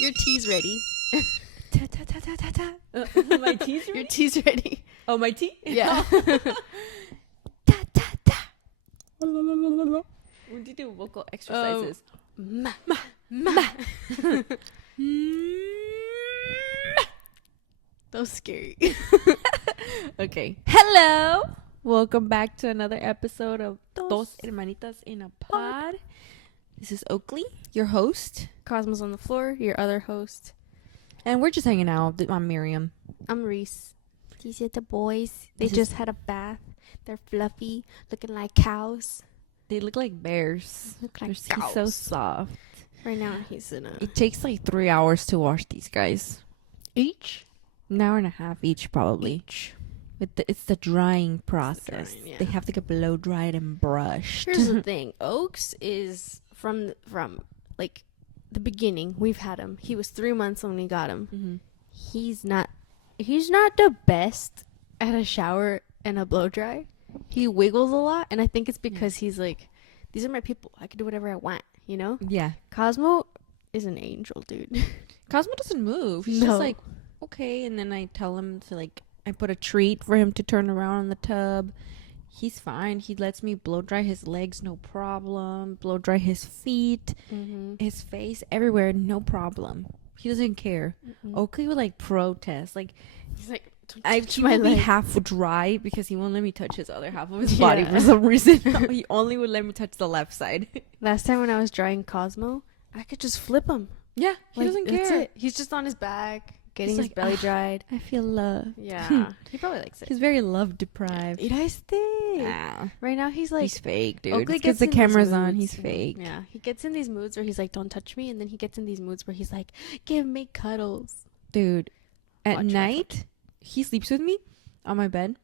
Your tea's ready. Ta ta ta ta ta ta. My tea's ready? Your tea's ready. Oh, my tea? Yeah. Ta ta ta. When do you do vocal exercises? Ma. That was scary. Okay. Hello. Welcome back to another episode of Dos Hermanitas in a Pod. This is Oakley, your host. Cosmos on the floor, your other host. And we're just hanging out. I'm Miriam. I'm Reese. These are the boys. They just had a bath. They're fluffy, looking like cows. They look like bears. Look Their like skin's cows. so soft. Right now, he's in a... It takes like 3 hours to wash these guys. Each? An hour and a half each, probably. It's the drying process. drying, yeah. They have to get blow dried and brushed. Here's the thing. Oaks is from like the beginning. We've had him. He was 3 months when we got him. Mm-hmm. He's not the best at a shower and a blow dry. He wiggles a lot, and I think it's because he's like, these are my people. I can do whatever I want, you know? Yeah. Cosmo is an angel, dude. Cosmo doesn't move. He's No. just like, okay. And then I tell him to like, I put a treat for him to turn around in the tub. He's fine. He lets me blow dry his legs, no problem. Blow dry his feet, his face, everywhere, no problem. He doesn't care. Oakley would like protest. Like, He's like, I touch might my be leg. half dry because he won't let me touch his other half of his body Yeah. for some reason. He only would let me touch the left side. Last time when I was drying Cosmo, I could just flip him. Yeah, he Like, doesn't that's care. it. He's just on his back, getting He's his like, belly "Ah." dried. I feel love. Yeah. He probably likes it. He's very love deprived. Ah. Right now he's like, He's fake, dude. Oakley Because gets the in these camera's on, moods. he's fake. Yeah, he gets in these moods where he's like, don't touch me. And then he gets in these moods where he's like, give me cuddles. Dude, at Watch my night, he sleeps with me on my bed.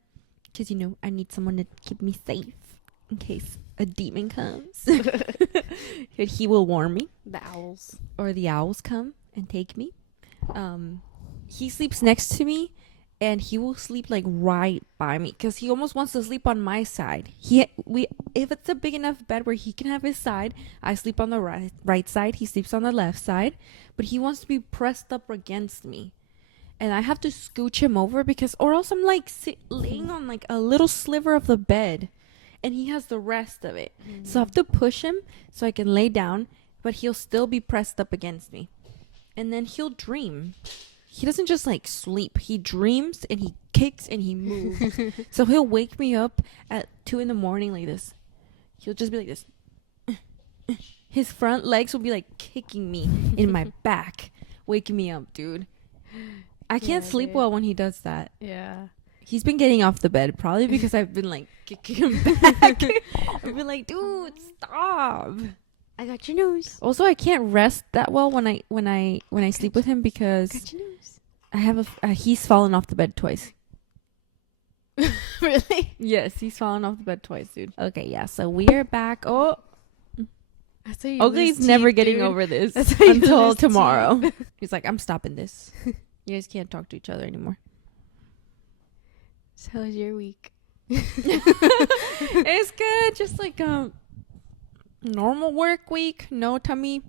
Because, you know, I need someone to keep me safe in case a demon comes. He will warn me. The owls. Or the owls come and take me. He sleeps next to me. And he will sleep like right by me because he almost wants to sleep on my side. If it's a big enough bed where he can have his side, I sleep on the right side. He sleeps on the left side, but he wants to be pressed up against me, and I have to scooch him over or else I'm like laying on like a little sliver of the bed, and he has the rest of it. So I have to push him so I can lay down, but he'll still be pressed up against me, and then he'll dream. He doesn't just like sleep. He dreams and he kicks and he moves. So he'll wake me up at 2 a.m. like this. He'll just be like this. His front legs will be like kicking me in my back, waking me up, dude. I can't sleep dude. well when he does that. Yeah. He's been getting off the bed probably because I've been like kicking him back. I've been like, dude, stop. I got your nose. Also, I can't rest that well when I sleep with him because Got your nose. I have he's fallen off the bed twice. Really? Yes, he's fallen off the bed twice, dude. Okay, yeah. So we are back. Oh, That's how you Oakley's lose never teeth, getting dude. over this That's how you until lose tomorrow. teeth. He's like, I'm stopping this. You guys can't talk to each other anymore. So how's your week? It's good. Just like normal work week. No tummy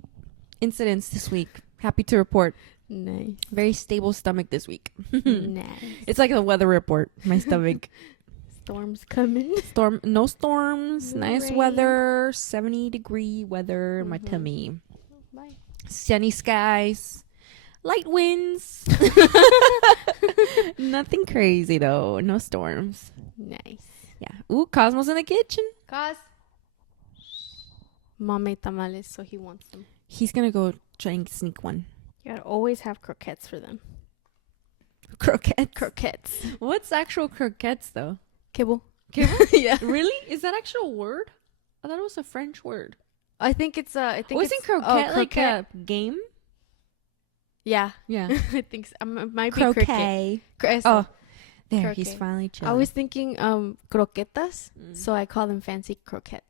incidents this week. Happy to report. Nice. Very stable stomach this week. Nice. It's like a weather report. My stomach. Storms coming. No storms. No Nice rain. weather. 70-degree weather. My Mhm. tummy. Bye. Sunny skies. Light winds. Nothing crazy though. No storms. Nice. Yeah. Ooh, Cosmo's in the kitchen. Cos. Mom made tamales, so he wants them. He's gonna go try and sneak one. You gotta always have croquettes for them. Croquettes. Croquettes. What's actual croquettes though? Kibble. Yeah. Really? Is that actual word? I thought it was a French word. I think it's Wasn't croquette like a game? Yeah. Yeah. I think so. It might be cricket. Croquet. Cro- Oh, there. Croquet. He's finally chilling. I was thinking croquetas, Mm. so I call them fancy croquettes.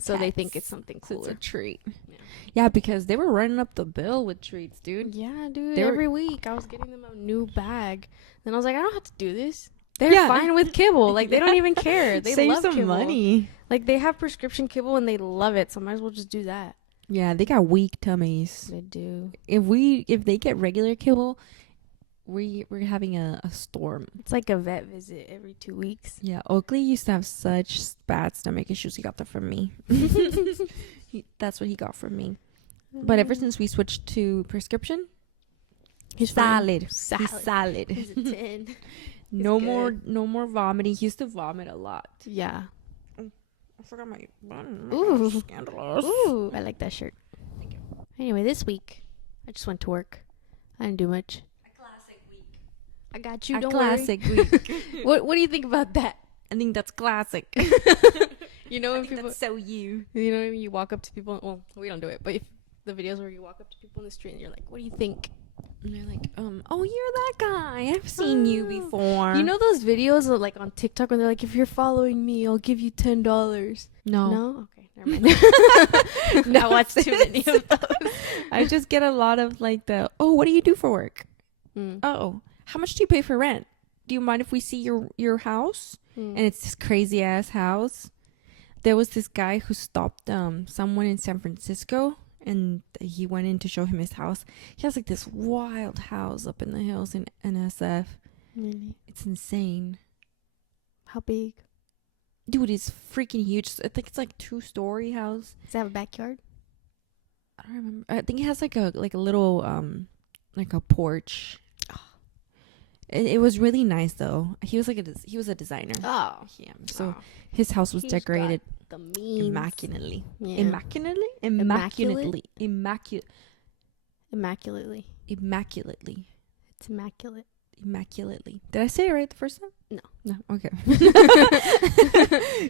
So they think it's something So it's cooler. a treat. Yeah. Yeah, because they were running up the bill with treats, dude. Yeah, dude. They were- Every week I was getting them a new bag. Then I was like, I don't have to do this. They're Yeah. fine with kibble. Like they don't even care. They Save love some kibble. money. Like they have prescription kibble and they love it. So I might as well just do that. Yeah, they got weak tummies. They do. If they get regular kibble, we're having a storm. It's like a vet visit every 2 weeks. Yeah, Oakley used to have such bad stomach issues. He got that from me. That's what he got from me. But ever since we switched to prescription, He's salad. Salad. He's salad. He's a 10. No good. more vomiting. He used to vomit a lot. Yeah. I forgot my button. Ooh. Scandalous. Ooh, I like that shirt. Thank you. Anyway, this week I just went to work. I didn't do much. A classic week. I got you. A Don't classic worry. week. What do you think about that? I think that's classic. You know I when think people, that's so you. you know when you walk up to people. Well, we don't do it, but if the videos where you walk up to people in the street and you're like, "What do you think?" And they're like, oh, you're that guy. I've seen you Oh. before. You know those videos of, like on TikTok where they're like, "If you're following me, I'll give you $10." No. No. Okay, never mind. No, I watched too many of those. I just get a lot of like what do you do for work? Mm. Oh, how much do you pay for rent? Do you mind if we see your house? Mm. And it's this crazy ass house. There was this guy who stopped someone in San Francisco, and he went in to show him his house. He has like this wild house up in the hills in NSF. Really? It's insane. How big? Dude, it's freaking huge. I think it's like 2-story house. Does it have a backyard? I don't remember. I think it has like a little like a porch. It was really nice though. He was like he was a designer. Oh. Yeah. So his house was He's decorated The means. immaculately. Yeah. Immaculately? Immaculate? Immaculately. Immaculately. It's immaculate. Immaculately. Did I say it right the first time? No. No. Okay.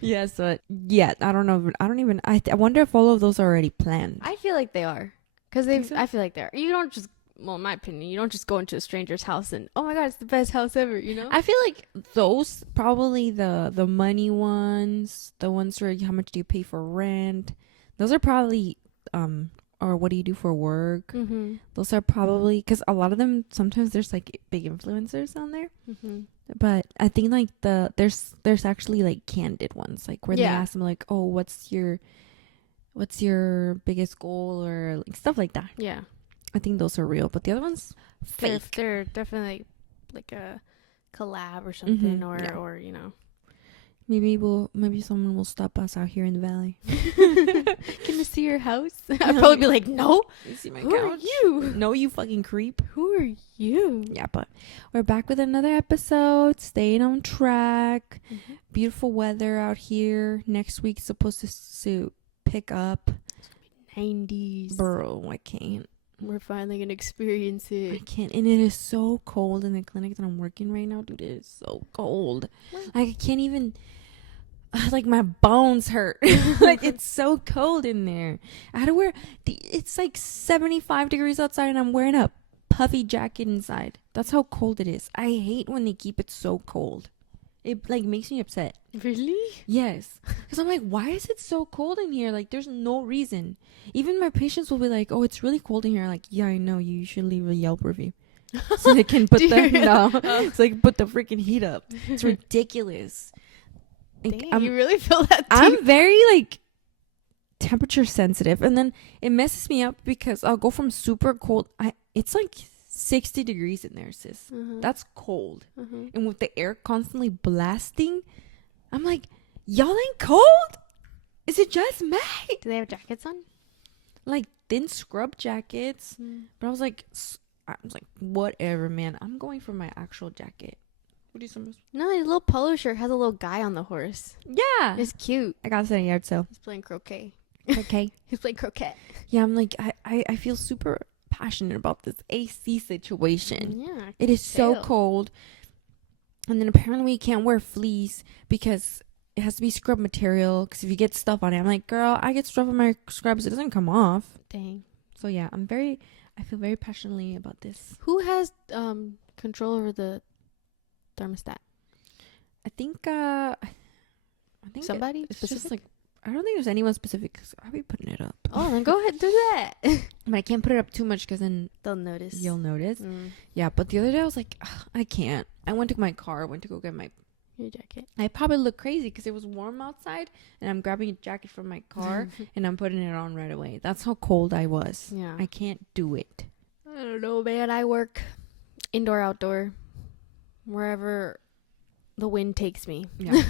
Yeah, so yeah, I don't know. I wonder if all of those are already planned. I feel like they are. Because Think so? I feel like they are. You don't just, well, in my opinion, you don't just go into a stranger's house and, oh my God, it's the best house ever, you know? I feel like those probably the money ones, the ones where how much do you pay for rent? Those are probably or what do you do for work? Mm-hmm. Those are probably because a lot of them sometimes there's like big influencers on there. Mm-hmm. But I think like there's actually like candid ones like where they Yeah. ask them like, oh, what's your biggest goal or like stuff like that. Yeah. I think those are real, but the other ones fake. They're definitely like a collab or something, Mhm, or yeah. or you know. Maybe someone will stop us out here in the valley. Can I see your house? I'd probably be like, no. You see my Who are you? No, you fucking creep. Who are you? Yeah, but we're back with another episode. Staying on track. Mm-hmm. Beautiful weather out here. Next week's supposed to pick up. 90s. Bro, I can't. We're finally gonna experience I it. can't. And it is so cold in the clinic that I'm working right now, dude. It is so cold. I can't even. Like my bones hurt. Like it's so cold in there. I had to wear. It's like 75 degrees outside, and I'm wearing a puffy jacket inside. That's how cold it is. I hate when they keep it so cold. It like makes me upset. Really? Yes, because I'm like, why is it so cold in here? Like, there's no reason. Even my patients will be like, "Oh, it's really cold in here." Like, yeah, I know. You should leave a Yelp review so they can put the it's like put the freaking heat up. It's ridiculous. Dang, you really feel that deep? I'm very like temperature sensitive, and then it messes me up because I'll go from super cold. It's like 60 degrees in there, sis. Uh-huh. That's cold. Uh-huh. And with the air constantly blasting, I'm like, y'all ain't cold? Is it just me? Do they have jackets on? Like thin scrub jackets. But I was like, whatever, man. I'm going for my actual jacket. What do you suppose? No, his little polo shirt has a little guy on the horse. Yeah. It's cute. I got it at a yard sale. He's playing croquet. Okay. He's playing croquet. Yeah, I'm like, I feel super passionate about this AC situation. Yeah. It is so tell. cold. And then apparently you can't wear fleece because it has to be scrub material. Because if you get stuff on it, I'm like, girl, I get stuff on my scrubs. It doesn't come off. Dang. So yeah, I feel very passionately about this. Who has control over the thermostat? I think Somebody it's just specific? like, I don't think there's anyone specific because I'll be putting it up. Oh, then go ahead, do that. But I can't put it up too much because then They'll notice. you'll notice. Mm. Yeah, but the other day I was like, I can't. I went to my car. I went to go get my Your jacket. I probably look crazy because it was warm outside, and I'm grabbing a jacket from my car and I'm putting it on right away. That's how cold I was. Yeah. I can't do it. I don't know, man. I work indoor, outdoor, wherever the wind takes me. Yeah.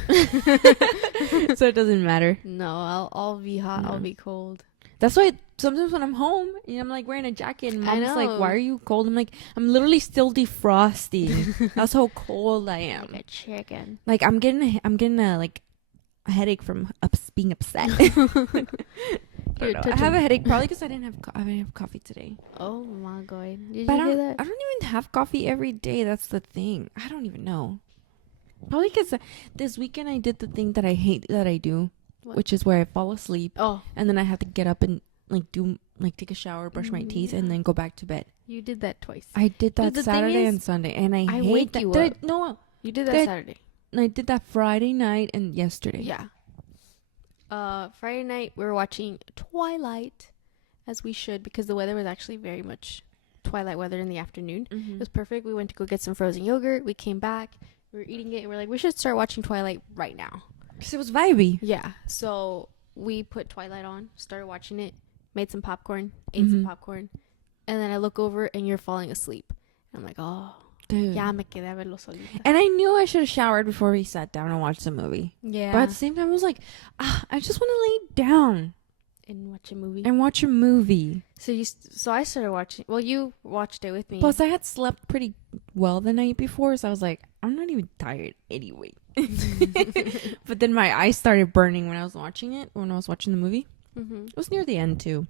So it doesn't matter. No, I'll be hot. No. I'll be cold. That's why sometimes when I'm home, I'm like wearing a jacket, and I mom's like, know. "Why are you cold?" I'm like, "I'm literally still defrosting." That's how cold I am. Like a chicken. Like I'm getting a like a headache from being upset. I don't know. I have a headache probably because I didn't have coffee today. Oh my god! Did But you I hear don't, that? I don't even have coffee every day. That's the thing. I don't even know. Probably because this weekend I did the thing that I hate that I do, What? which is where I fall asleep Oh, and then I have to get up and take a shower, brush my teeth, and Yeah. then go back to bed. you did that twice. I did But that the thing Saturday is, and Sunday, and I I hate wake that. you Did up. no, You did that Did- Saturday. I did that Friday night and yesterday. Yeah. Friday night we were watching Twilight, as we should, because the weather was actually very much Twilight weather in the afternoon. It Mm-hmm. was perfect. We went to go get some frozen yogurt. We came back. We were eating it. And we're like, we should start watching Twilight right now. Because it was vibey. Yeah. So we put Twilight on, started watching it, made some popcorn, ate some Mhm. popcorn, and then I look over and you're falling asleep. I'm like, oh, Dude. ya me quedé a verlo solita. And I knew I should have showered before we sat down and watched the movie. Yeah. But at the same time, I was like, I just want to lay down And watch a movie. and watch a movie. So I started watching. Well, you watched it with me. Plus, I had slept pretty well the night before, so I was like, I'm not even tired anyway. But then my eyes started burning when I was watching the movie. Mm-hmm. It was near the end, too.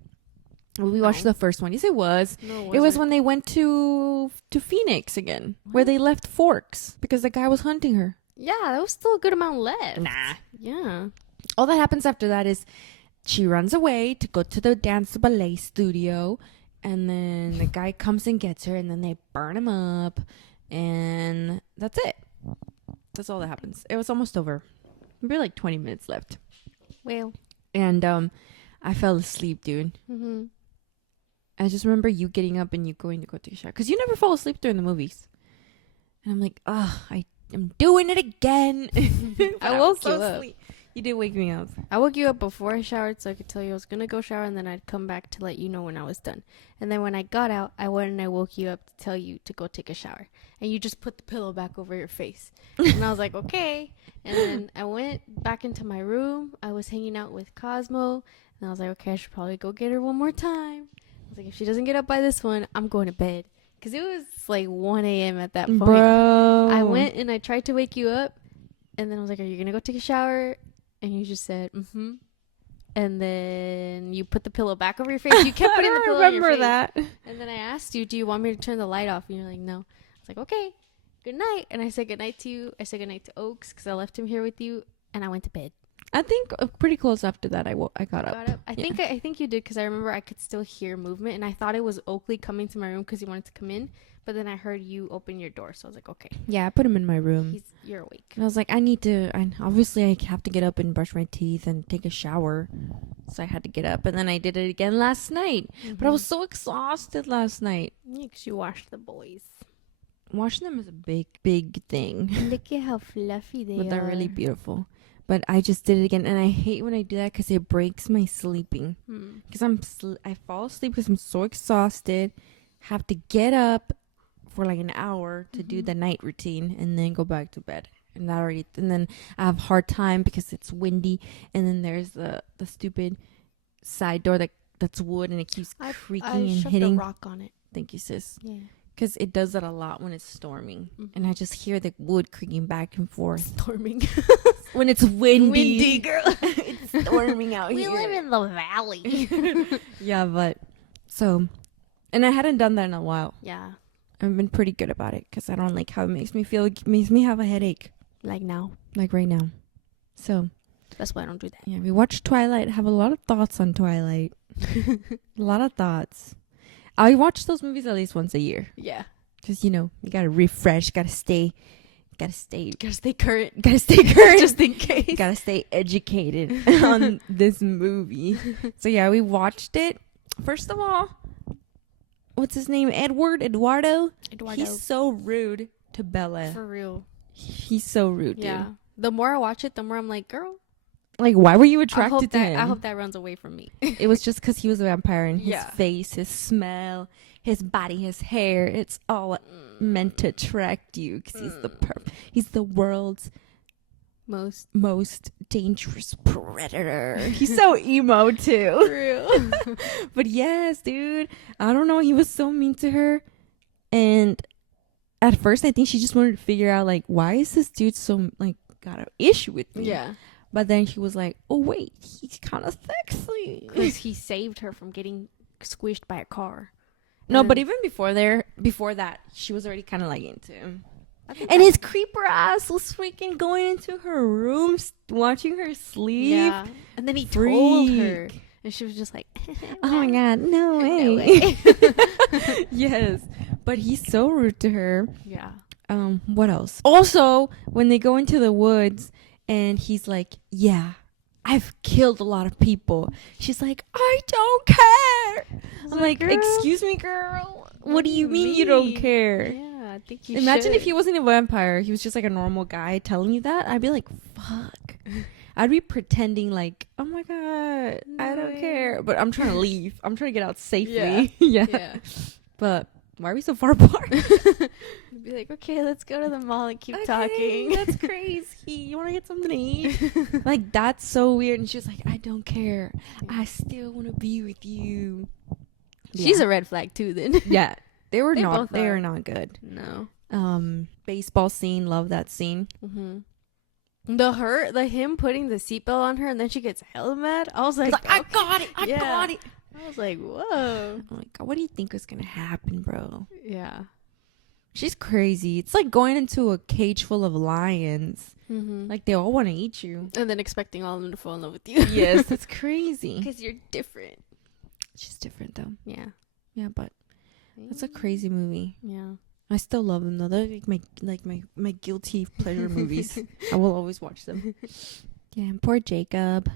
We watched the first one. Yes, it was. No, It was when they went to Phoenix again, where they left Forks because the guy was hunting her. Yeah, that was still a good amount left. Nah. Yeah. All that happens after that is she runs away to go to the dance ballet studio, and then the guy comes and gets her, and then they burn him up, and that's it. That's all that happens. It was almost over. Maybe like 20 minutes left. Well. And I fell asleep, dude. Mm-hmm. I just remember you getting up and you going to go take a shower. Because you never fall asleep during the movies. And I'm like, I'm doing it again. I woke you up. asleep. You did wake me up. I woke you up before I showered so I could tell you I was going to go shower, and then I'd come back to let you know when I was done. And then when I got out, I went and I woke you up to tell you to go take a shower. And you just put the pillow back over your face. And I was like, okay. And then I went back into my room. I was hanging out with Cosmo. And I was like, okay, I should probably go get her one more time. I was like, if she doesn't get up by this one, I'm going to bed. Because it was like 1 a.m. at that point. Bro. I went and I tried to wake you up. And then I was like, are you going to go take a shower? And you just said, mm-hmm. And then you put the pillow back over your face. You kept putting the pillow on your face. that. And then I asked you, do you want me to turn the light off? And you're like, no. I was like, okay, good night. And I said good night to you. I said good night to Oaks because I left him here with you. And I went to bed. I think pretty close after that, I got up. Got up. I think you did because I remember I could still hear movement. And I thought it was Oakley coming to my room because he wanted to come in. But then I heard you open your door. So I was like, okay. Yeah, I put him in my room. You're awake. And I was like, I obviously I have to get up and brush my teeth and take a shower. So I had to get up. And then I did it again last night. But I was so exhausted last night. Because you washed the boys. Washing them is a big, big thing. Look at how fluffy they But are. they're really beautiful. But I just did it again. And I hate when I do that because it breaks my sleeping. Because I fall asleep because I'm so exhausted. Have to get up for like an hour to do the night routine and then go back to bed. And then I have a hard time because it's windy, and then there's the stupid side door that's wood and it keeps creaking I and shoved hitting. a rock on it. Thank you, sis. Yeah. Because it does that a lot when it's storming, and I just hear the wood creaking back and forth. Storming. When it's windy. Windy, girl. It's storming out We here. live in the valley. Yeah, but so, and I hadn't done that in a while. Yeah. I've been pretty good about it because I don't like how it makes me feel. It makes me have a headache, Like now. like right now. So, That's why I don't do that. yeah, we watched Twilight. Have a lot of thoughts on Twilight. A lot of thoughts. I watch those movies at least once a year. Yeah. Because, you gotta refresh, gotta stay Gotta stay current. gotta stay current. Just in case. Gotta stay educated on this movie. So, yeah, we watched it. First of all, what's his name? Eduardo? Eduardo. He's so rude to Bella. For real. He's so rude, Yeah. dude. The more I watch it, the more I'm like, girl, Like, why were you attracted to him? I hope that runs away from me. It was just because he was a vampire, and his Yeah. face, his smell, his body, his hair, it's all meant to attract you because he's the world's most dangerous predator. He's so emo too. Real. But yes, dude, I don't know, he was so mean to her. And at first I think she just wanted to figure out, like, why is this dude so, like, got an issue with me? Yeah. But then she was like, oh wait, he's kind of sexy Because he saved her from getting squished by a car. no, And- but even before that, she was already kind of like into him. And his creeper ass was freaking going into her room, watching her sleep. Yeah. And then he told her. Freak. And she was just like, Oh my god, no way. No way. Yes, but he's so rude to her. Yeah. What else? Also, when they go into the woods and he's like, yeah, I've killed a lot of people. She's like, I don't care. I'm like, girl, excuse me, girl. What do you mean you don't care? Yeah, I think you Imagine should. if he wasn't a vampire, he was just like a normal guy telling you that. I'd be like, fuck. I'd be pretending like, oh my god, I don't No. care. But I'm trying to leave. I'm trying to get out safely. Yeah. Yeah. Yeah. But why are we so far apart? You'd be like, okay, let's go to the mall and keep Okay, talking. That's crazy. You want to get something to eat? Like, that's so weird. And she was like, I don't care. I still want to be with you. She's a red flag too, then. Yeah. They They not. both They are. are not good. No. Baseball scene. Love that scene. Mm-hmm. The him putting the seatbelt on her and then she gets hella mad. I was like, I got it. I Yeah. got it. I was like, whoa. Oh my god, what do you think was gonna happen, bro? Yeah. She's crazy. It's like going into a cage full of lions. Mm-hmm. Like, they all want to eat you. And then expecting all of them to fall in love with you. Yes, that's crazy. Because you're different. She's different though. Yeah. Yeah, but that's a crazy movie. Yeah. I still love them though. They're like my guilty pleasure movies. I will always watch them. Yeah, and poor Jacob.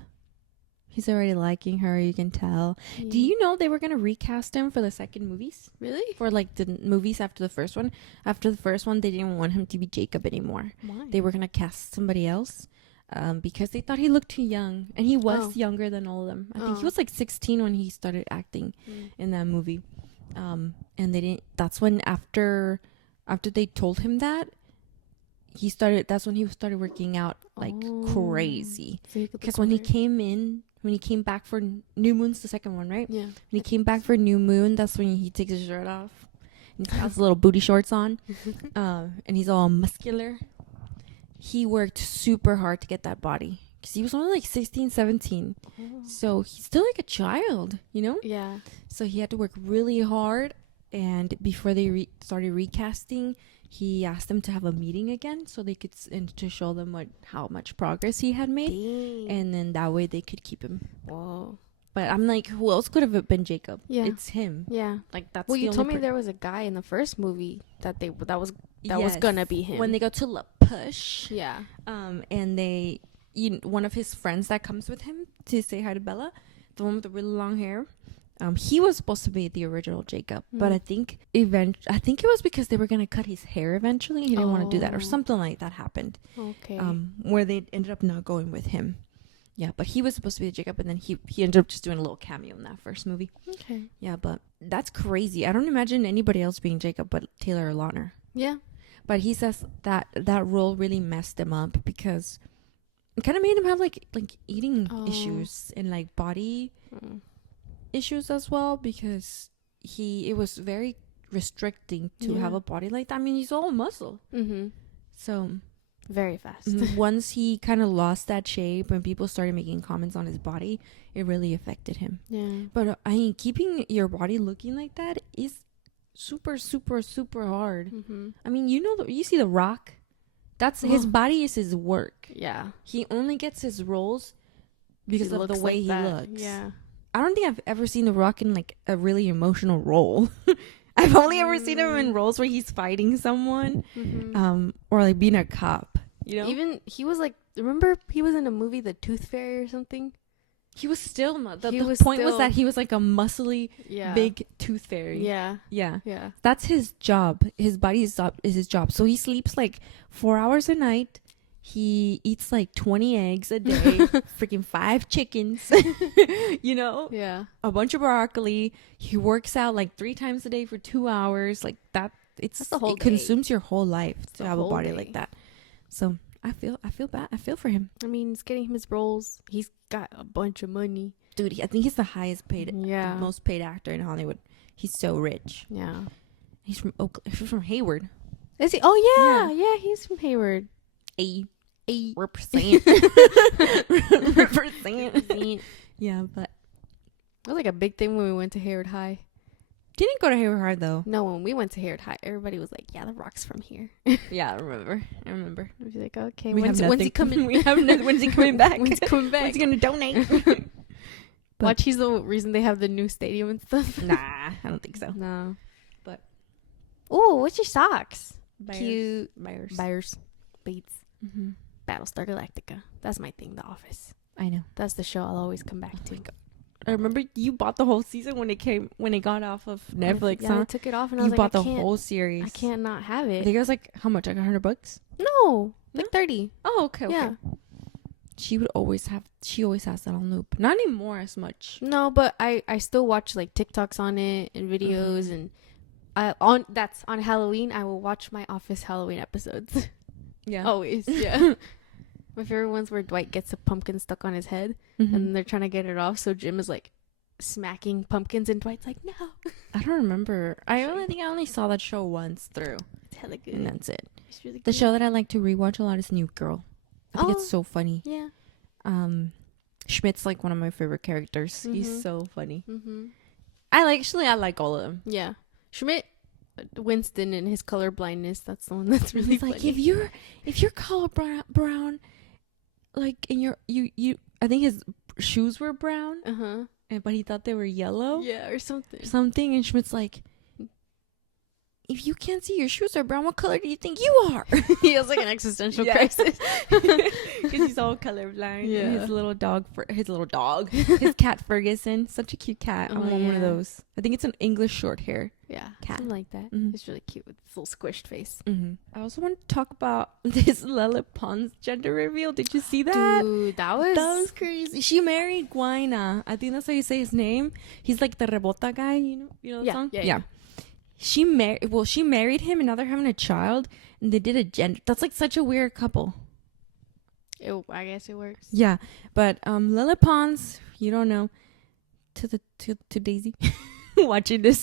He's already liking her, you can tell. Do you know they were gonna recast him for the second movies? really? For like the movies after the first one. After the first one, they didn't want him to be Jacob anymore. Why? They were gonna cast somebody else, because they thought he looked too young, and he was younger than all of them. I think he Oh. was like 16 when he started acting Mm. in that movie. And they didn't. That's when after they told him that, that's when he started working out like crazy. So you could Because look when he older. came back for New Moon's the second one, right? Yeah. When he came back for New Moon, that's when he takes his shirt off. And he has little booty shorts on. And he's all muscular. He worked super hard to get that body. Because he was only like 16, 17. So he's still like a child, you know? Yeah. So he had to work really hard. And before they started recasting, he asked them to have a meeting again so they could and to show them how much progress he had made. Dang. And then that way they could keep him. Whoa. But I'm like, who else could have been Jacob? Yeah. It's him. Yeah. Like, that's Well, the you only told me there was a guy in the first movie that was Yes. gonna be him. When they go to La Push, Yeah. and one of his friends that comes with him to say hi to Bella, the one with the really long hair, he was supposed to be the original Jacob, but Mm. I think it was because they were gonna cut his hair eventually. He didn't want to do that, or Oh. something like that happened. Okay. Where they ended up not going with him. Yeah, but he was supposed to be the Jacob, and then he ended up just doing a little cameo in that first movie. Okay. Yeah, but that's crazy. I don't imagine anybody else being Jacob but Taylor Lautner. Yeah. But he says that role really messed him up because it kind of made him have like eating issues and like body Mm. issues as well, because it was very restricting to have Yeah. a body like that. I mean, he's all muscle. Mm-hmm. So Very fast. once he kind of lost that shape and people started making comments on his body, it really affected him. Yeah. But I mean, keeping your body looking like that is super, super, super hard. Mm-hmm. I mean, you see The Rock? That's his body is his work. Yeah. He only gets his roles because He of the looks way like he that. looks. Yeah. I don't think I've ever seen The Rock in like a really emotional role. I've only ever seen him in roles where he's fighting someone, Mm-hmm. or like being a cop. You know? Even he was like, remember he was in a movie, The Tooth Fairy or something. He was still He the was point was still- that he was like a muscly Yeah. big tooth fairy. Yeah. Yeah. Yeah. That's his job. His body's job is his job. So he sleeps like 4 hours a night. He eats like 20 eggs a day, freaking 5 chickens, you know, Yeah. a bunch of broccoli. He works out like 3 times a day for 2 hours. Like that, That's the whole it day. consumes your whole life to The have a whole body day. like that. So I feel bad. I feel for him, I mean, he's getting his roles. He's got a bunch of money. dude. I think he's the highest paid, Yeah. the most paid actor in Hollywood. He's so rich. Yeah. He's from He's from Hayward. Is he? Oh yeah. Yeah. He's from Hayward. A Represent. represent. Yeah, but It was like a big thing when we went to Hayward High. didn't go to Hayward Hard though. No, when we went to Hayward High, everybody was like, "Yeah, the Rock's from here." Yeah, I remember. I was like, "Okay, We when's have he nothing. coming? We have nothing. When's he coming back? When's he coming back? When's he gonna donate? But- Watch, he's the reason they have the new stadium and stuff." Nah, I don't think so. No. But- Oh, what's your socks? Buyers. Cute. Buyers. Buyers. Bates. Mm-hmm. Battlestar Galactica. That's my thing. The Office. I know. That's the show I'll always come back to. I remember you bought the whole season when it got off of Netflix. Yeah, Huh? I took it off and I You was bought like, the whole series. I can't not have I it. think it was like how much? Like $100? No, like 30. Oh, okay. Yeah. She always has that on loop. Not anymore as much. No, but I still watch like TikToks on it and videos Mhm. and on Halloween I will watch my Office Halloween episodes. Yeah. Always. Yeah. My favorite ones where Dwight gets a pumpkin stuck on his head Mhm. and they're trying to get it off, so Jim is like smacking pumpkins and Dwight's like, "No." I don't remember. I only saw that show once through, It's hella good. and that's it. It's really The good. show that I like to rewatch a lot is New Girl. I think Oh. it's so funny. Yeah. Schmidt's like one of my favorite characters. Mhm. He's so funny. Mhm. I like all of them. Yeah. Schmidt, Winston and his color blindness, that's the one that's really He's funny. like, if you're color brown, like, and you I think his shoes were brown, Uh-huh. but he thought they were yellow. Yeah, or something. Something, and Schmidt's like, if you can't see your shoes are brown, what color do you think you are? He has like an existential Yeah. crisis. Because he's all colorblind. Yeah. And his cat Ferguson, such a cute cat. I Oh, want one of yeah. those. I think it's an English short hair. Yeah, Cat. something like that. Mhm. It's really cute with this little squished face. Mm-hmm. I also want to talk about this Lele Pons gender reveal. Did you see that? Dude, that was Crazy. She married Guayna. I think that's how you say his name. He's like the Rebota guy, you know the Yeah, song? yeah. She married him and now they're having a child and they did a gender. That's like such a weird couple. I guess it works. Yeah. But Lele Pons, you don't know, to Daisy watching this.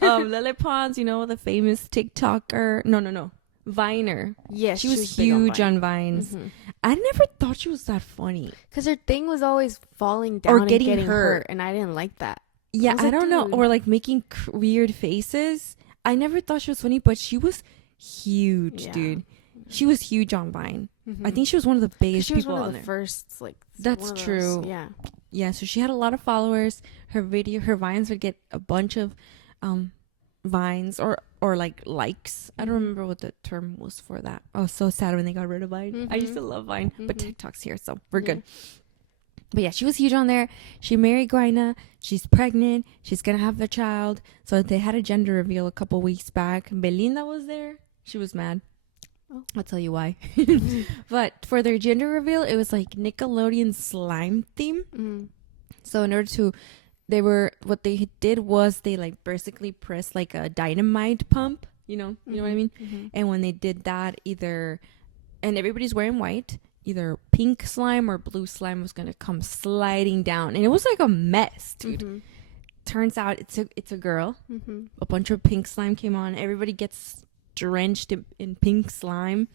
Lele Pons, you know, the famous TikToker. No. Viner. Yes, She was huge on Vines. Mm-hmm. I never thought she was that funny. Because her thing was always falling down Or and getting getting hurt, hurt. and I didn't like that. Yeah, was I like, don't know. dude. Or like making weird faces. I never thought she was funny, but she was huge, Yeah. dude. She was huge on Vine. Mm-hmm. I think she was one of the biggest she was people one on of the there. first, like, That's one of those- true. Yeah. Yeah, so she had a lot of followers. Her Vines would get a bunch of Vines or like likes. I don't remember what the term was for that. I was so sad when they got rid of Vine. I used Mhm. to love Vine, but Mhm. TikTok's here, so we're Yeah. good. But yeah, she was huge on there. She married Guayna. She's pregnant. She's gonna have the child. So they had a gender reveal a couple weeks back. Belinda was there. She was mad. Oh. I'll tell you why. But for their gender reveal, it was like Nickelodeon slime theme. Mm. So in order to, what they did was they like basically pressed like a dynamite pump. You know what I mean? Mm-hmm. And when they did that, and everybody's wearing white, either pink slime or blue slime was gonna come sliding down, and it was like a mess, dude. Mm-hmm. Turns out it's a girl. Mm-hmm. A bunch of pink slime came on. Everybody gets drenched in pink slime.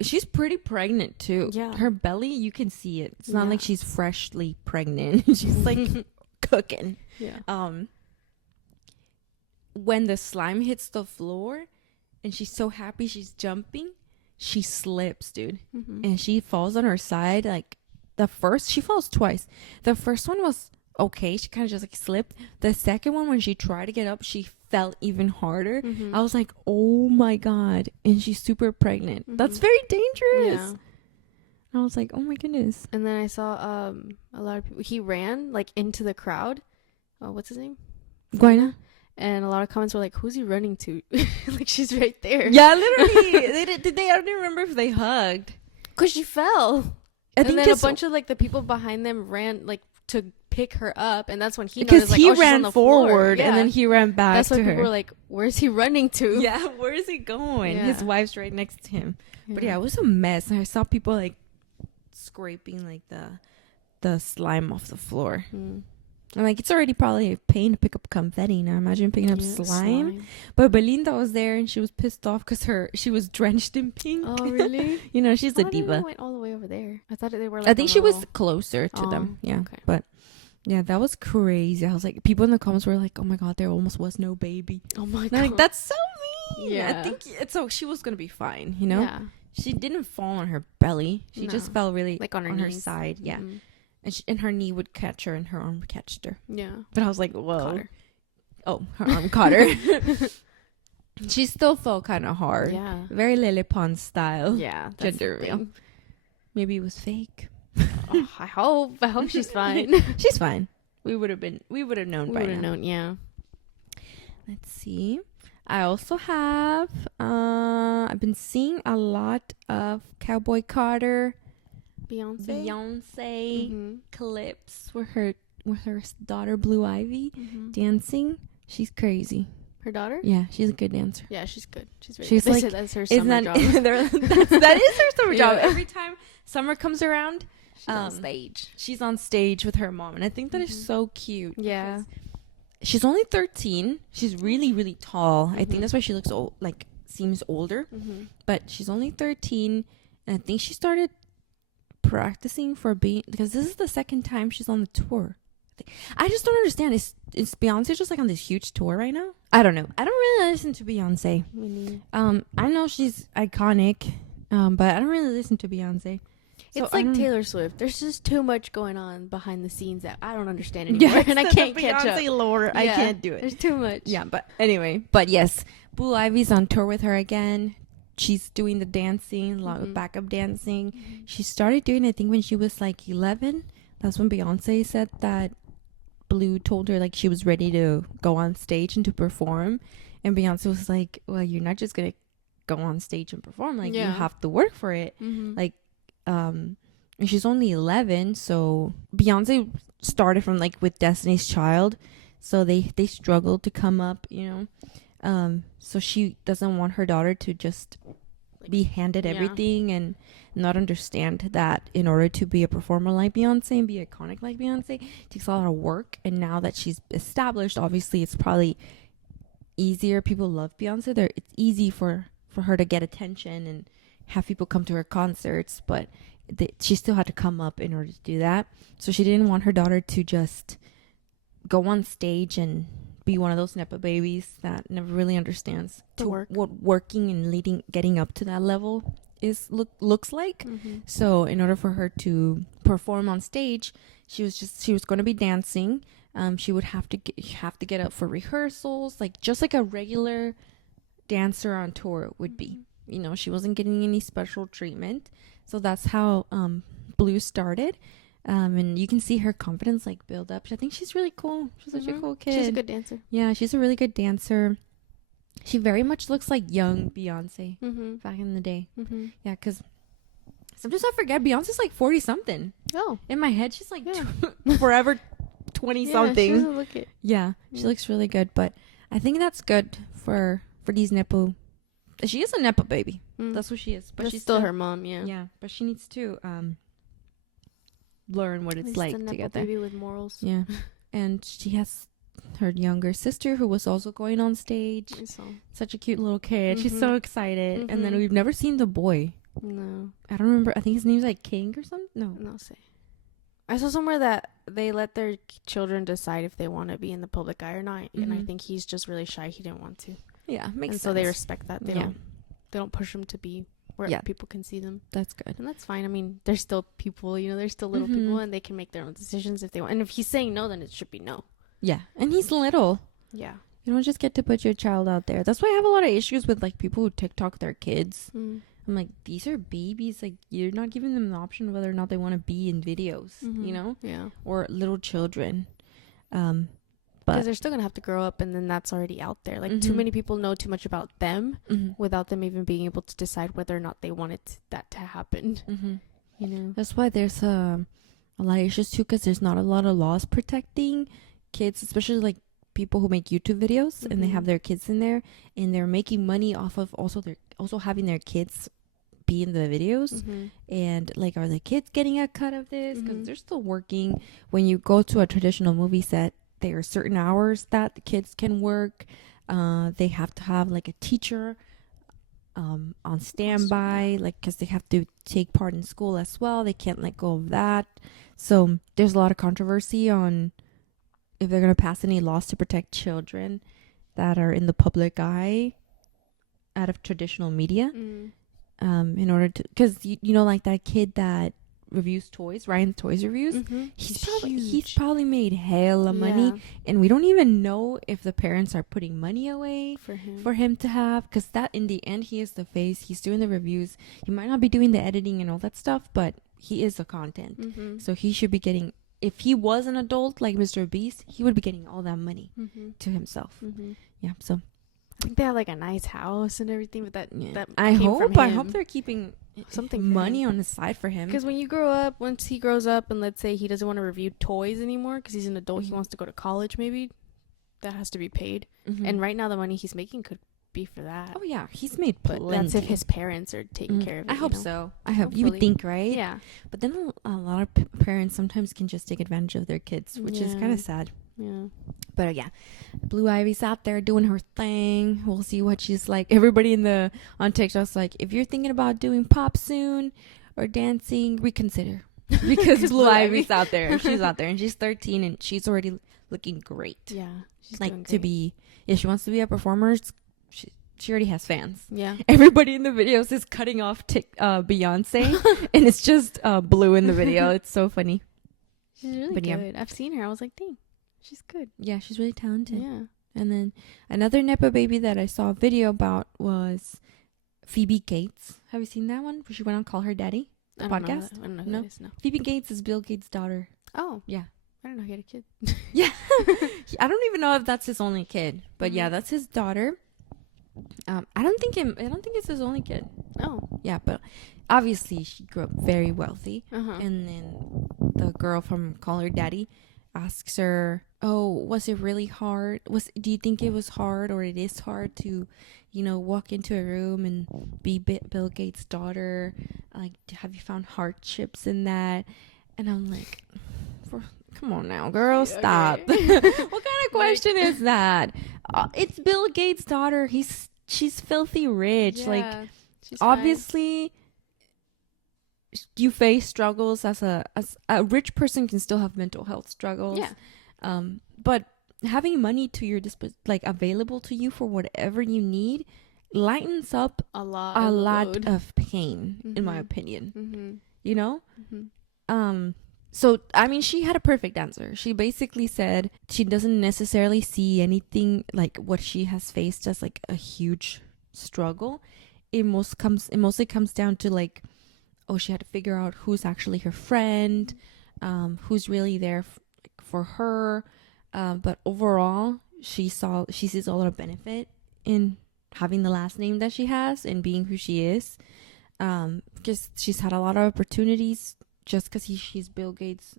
She's pretty pregnant too. Yeah. Her belly, you can see it. It's not Yeah. like she's freshly pregnant. She's like cooking. Yeah. When the slime hits the floor and she's so happy she's jumping, she slips, dude. Mm-hmm. And she falls on her side. Like she falls twice. The first one was okay. She kind of just like slipped. The second one, when she tried to get up, she fell even harder. Mm-hmm. I was like, oh my God. And she's super pregnant. That's very dangerous. Yeah. And I was like, oh my goodness. And then I saw a lot of people. He ran like into the crowd. What's his name? Guayna? And a lot of comments were like, "Who's he running to?" Like she's right there. Yeah, literally. I don't remember if they hugged. Cause she fell. I And think then a it's bunch of like the people behind them ran like to pick her up, and that's when he because noticed, like, he oh, she's on ran the floor. forward Yeah. and then he ran back That's to why her. people were like, "Where's he running to?" Yeah, where is he going? Yeah. His wife's right next to him. But yeah, it was a mess. And I saw people like scraping like the slime off the floor. Mm. And like it's already probably a pain to pick up confetti now. Imagine picking up slime. But Belinda was there and she was pissed off because she was drenched in pink. Oh really? You know, she's a I diva. went all the way over there. I thought they were. Like, I think she was closer to them. Yeah, okay. But yeah, that was crazy. I was like, people in the comments were like, "Oh my god, there almost was no baby." Oh my And god. I'm like, that's so mean. Yeah. I think so. She was gonna be fine. You know. Yeah. She didn't fall on her belly. She just No. fell really Like on her knees. side. Yeah. Mm-hmm. And her knee would catch her and her arm catched her. Yeah. But I was like, whoa. Caught her. Oh, her arm caught her. She still fell kind of hard. Yeah. Very Lily Pond style. Yeah. That's Gender the reveal. thing. Maybe it was fake. Oh, I hope she's fine. She's fine. We would have known We by would have now. known. Yeah. Let's see. I also have I've been seeing a lot of Cowboy Carter, Beyonce. Mm-hmm. clips with her daughter Blue Ivy Mm-hmm. dancing. She's crazy. Her daughter. Yeah, she's a good dancer. Yeah, she's good. She's very She's good. They like- said that's her Isn't summer that job. that is her summer job? Yeah. Every time summer comes around, She's on stage. she's on stage with her mom, and I think that is Mhm. so cute. Yeah. because she's only 13. She's really really tall. I Mhm. think that's why she looks old, like seems older. Mm-hmm. But she's only 13, and I think she started practicing for being because this is the second time she's on the tour. I just don't understand. Is Beyonce just like on this huge tour right now? I don't know. I don't really listen to Beyonce. I know she's iconic, but I don't really listen to Beyonce. So It's I like don't- Taylor Swift. There's just too much going on behind the scenes that I don't understand anymore, and I it's the can't catch up. Beyonce lore. I Yeah, can't do it. There's too much. Yeah, but anyway, but yes, Blue Ivy's on tour with her again. She's doing the dancing, a lot of Mhm. backup dancing. Mhm. She started doing it, I think, when she was like 11. That's when Beyonce said that Blue told her like she was ready to go on stage and to perform. And Beyonce was like, well, you're not just going to go on stage and perform. Like, you Yeah. have to work for it. Mhm. Like, and she's only 11. So Beyonce started from like with Destiny's Child. So they struggled to come up, you know. So she doesn't want her daughter to just be handed Yeah. everything and not understand that in order to be a performer like Beyonce and be iconic like Beyonce, it takes a lot of work. And now that she's established, obviously it's probably easier. People love Beyonce. It's easy for her to get attention and have people come to her concerts, but she still had to come up in order to do that. So she didn't want her daughter to just go on stage and be one of those nepo babies that never really understands The work. what working and getting up to that level looks like. Mhm. So in order for her to perform on stage, she was going to be dancing. She would have to get up for rehearsals, like just like a regular dancer on tour would be. You know, she wasn't getting any special treatment. So that's how Blue started. And you can see her confidence like build up. I think she's really cool. She's such a Mhm. cool kid. She's a good dancer. Yeah, she's a really good dancer. She very much looks like young Beyonce Mm-hmm. back in the day. Mm-hmm. Yeah, because sometimes I forget Beyonce's like 40 something. Oh, In my head, she's like yeah. forever 20 She something. doesn't look it. Yeah, she Yeah. looks really good. But I think that's good for these nepo. She is a nepo baby. Mm. That's what she is. But That's she's still her mom. Yeah. Yeah, but she needs to learn what At it's least like a to nepo get there. baby with morals. Yeah, and she has her younger sister who was also going on stage. So, Such a cute little kid. She's so Mhm. excited. And then Mhm. we've never seen the boy. no, I don't remember. I think his name's like King or something. No. no say. I saw somewhere that they let their children decide if they want to be in the public eye or not, and I Mhm. think he's just really shy. He didn't want to, Yeah, makes and sense. so they respect that. They Yeah. don't push him to be where Yeah. people can see them, That's good. and that's fine. I mean, they're still people, they're still little Mhm. people, and they can make their own decisions if they want. And if he's saying no, then it should be no. Yeah, and he's little. Yeah. You don't just get to put your child out there. That's why I have a lot of issues with like people who TikTok their kids. Mm. I'm like, these are babies. Like, you're not giving them the option of whether or not they want to be in videos, you know? Yeah. Or little children. Because But they're still going to have to grow up, and then that's already out there. Like, too many people know too much about them without them even being able to decide whether or not they wanted that to happen. You know? That's why there's a lot of issues, too, because there's not a lot of laws protecting kids, especially, like, people who make YouTube videos and they have their kids in there, and they're making money off of also having their kids be in the videos. And like, are the kids getting a cut of this? Because they're still working. When you go to a traditional movie set, there are certain hours that the kids can work. They have to have like a teacher on standby, like, because they have to take part in school as well. They can't let go of that. So there's a lot of controversy on if they're going to pass any laws to protect children that are in the public eye out of traditional media. In order to, because you know, like that kid that reviews toys, Ryan's Toys Reviews, he's probably made hella money, and we don't even know if the parents are putting money away for him to have, because that in the end, he is the face, he's doing the reviews, he might not be doing the editing and all that stuff, but he is the content. So he should be getting, if he was an adult like Mr. Beast, he would be getting all that money to himself. Yeah, so I think they have like a nice house and everything, but that I came from him. hope they're keeping something money on the side for him. Because when you grow up, once he grows up, and let's say he doesn't want to review toys anymore because he's an adult, he wants to go to college, maybe that has to be paid. And right now, the money he's making could be for that. Oh yeah, he's made plenty. But that's if his parents are taking care of it. I hope so. I hope. You would think, right? Yeah. But then a lot of parents sometimes can just take advantage of their kids, which is kind of sad. Yeah. But yeah, Blue Ivy's out there doing her thing. We'll see what she's like. Everybody on TikTok's like, if you're thinking about doing pop soon or dancing, reconsider. Because Blue Ivy's out there. She's out there, and she's 13, and she's already looking great. Yeah. She's like to be, if she wants to be a performer, she already has fans. Yeah. Everybody in the videos is cutting off Beyonce, and it's just Blue in the video. It's so funny. She's really good. Yeah. I've seen her. I was like, dang. She's good. Yeah, she's really talented. Yeah. And then another Nepo baby that I saw a video about was Phoebe Gates. Have you seen that one? Where she went on Call Her Daddy? The podcast? I don't know who that is, no. Phoebe Gates is Bill Gates' daughter. Oh. Yeah. I don't know he had a kid. Yeah. I don't even know if that's his only kid. But yeah, that's his daughter. I don't think it's his only kid. Oh. Yeah, but obviously she grew up very wealthy. And then the girl from Call Her Daddy asks her, oh, was it really hard? Do you think it was hard, or it is hard to, walk into a room and be Bill Gates' daughter? Like, have you found hardships in that? And I'm like, come on now, girl, stop. Okay. What kind of question is that? It's Bill Gates' daughter. She's filthy rich. Yeah, like, obviously, you face struggles as a rich person can still have mental health struggles. Yeah. But having money to your available to you for whatever you need lightens up a lot of pain, in my opinion. You know? So, I mean, she had a perfect answer. She basically said she doesn't necessarily see anything like what she has faced as like a huge struggle. It mostly comes down to like, oh, she had to figure out who's actually her friend, who's really there for her. But overall, she sees a lot of benefit in having the last name that she has and being who she is. Because she's had a lot of opportunities just because she's Bill Gates'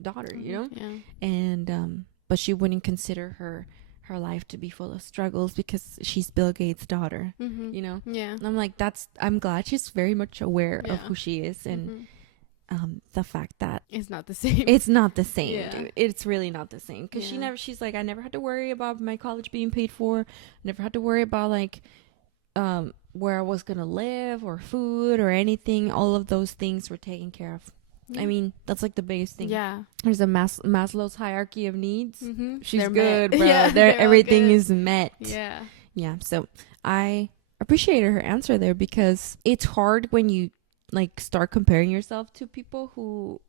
daughter, you know? Yeah. And, but she wouldn't consider her life to be full of struggles because she's Bill Gates' daughter, you know? Yeah. And I'm like, I'm glad she's very much aware of who she is and the fact that it's not the same. It's not the same, yeah. dude. It's really not the same. Because she's like, I never had to worry about my college being paid for. Never had to worry about like, where I was going to live or food or anything. All of those things were taken care of. I mean, that's like the biggest thing. Yeah. There's a Maslow's hierarchy of needs. She's They're good, met. bro. Yeah, everything is met. Yeah. Yeah. So I appreciated her answer there because it's hard when you like start comparing yourself to people who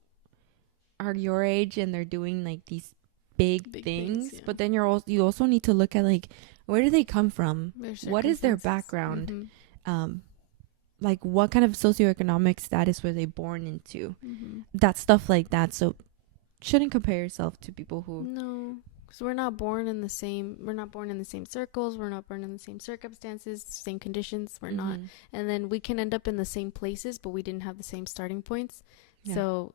are your age and they're doing like these big things. Yeah. But then you also need to look at like, where do they come from? What is their background? like what kind of socioeconomic status were they born into, Mm-hmm. that stuff like that. So shouldn't compare yourself to people who No, because we're not born in the same. We're not born in the same circles. We're not born in the same circumstances, same conditions. We're not, Mhm. and then we can end up in the same places, but we didn't have the same starting points. Yeah. So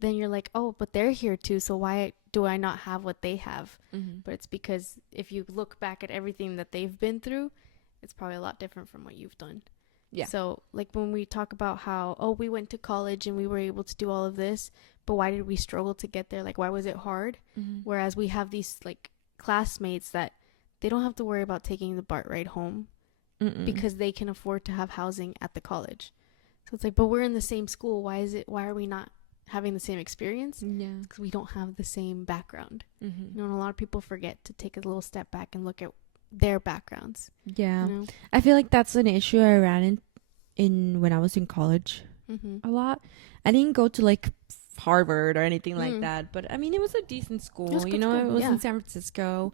then you're like, oh, but they're here too. So why do I not have what they have? Mhm. But it's because if you look back at everything that they've been through, it's probably a lot different from what you've done. Yeah. So, like when we talk about how, oh, we went to college and we were able to do all of this, but why did we struggle to get there? Like, why was it hard? Mhm. Whereas we have these, like, classmates that they don't have to worry about taking the BART ride home Mm-mm. because they can afford to have housing at the college. So it's like, but we're in the same school. Why are we not having the same experience? Yeah. Because we don't have the same background. Mm-hmm. You know, and a lot of people forget to take a little step back and look at their backgrounds. Yeah. You know? I feel like that's an issue I ran in when I was in college Mm-hmm. a lot. I didn't go to like Harvard or anything like Mm. that, but I mean it was a decent school. It was a You good know, school, it was yeah. in San Francisco,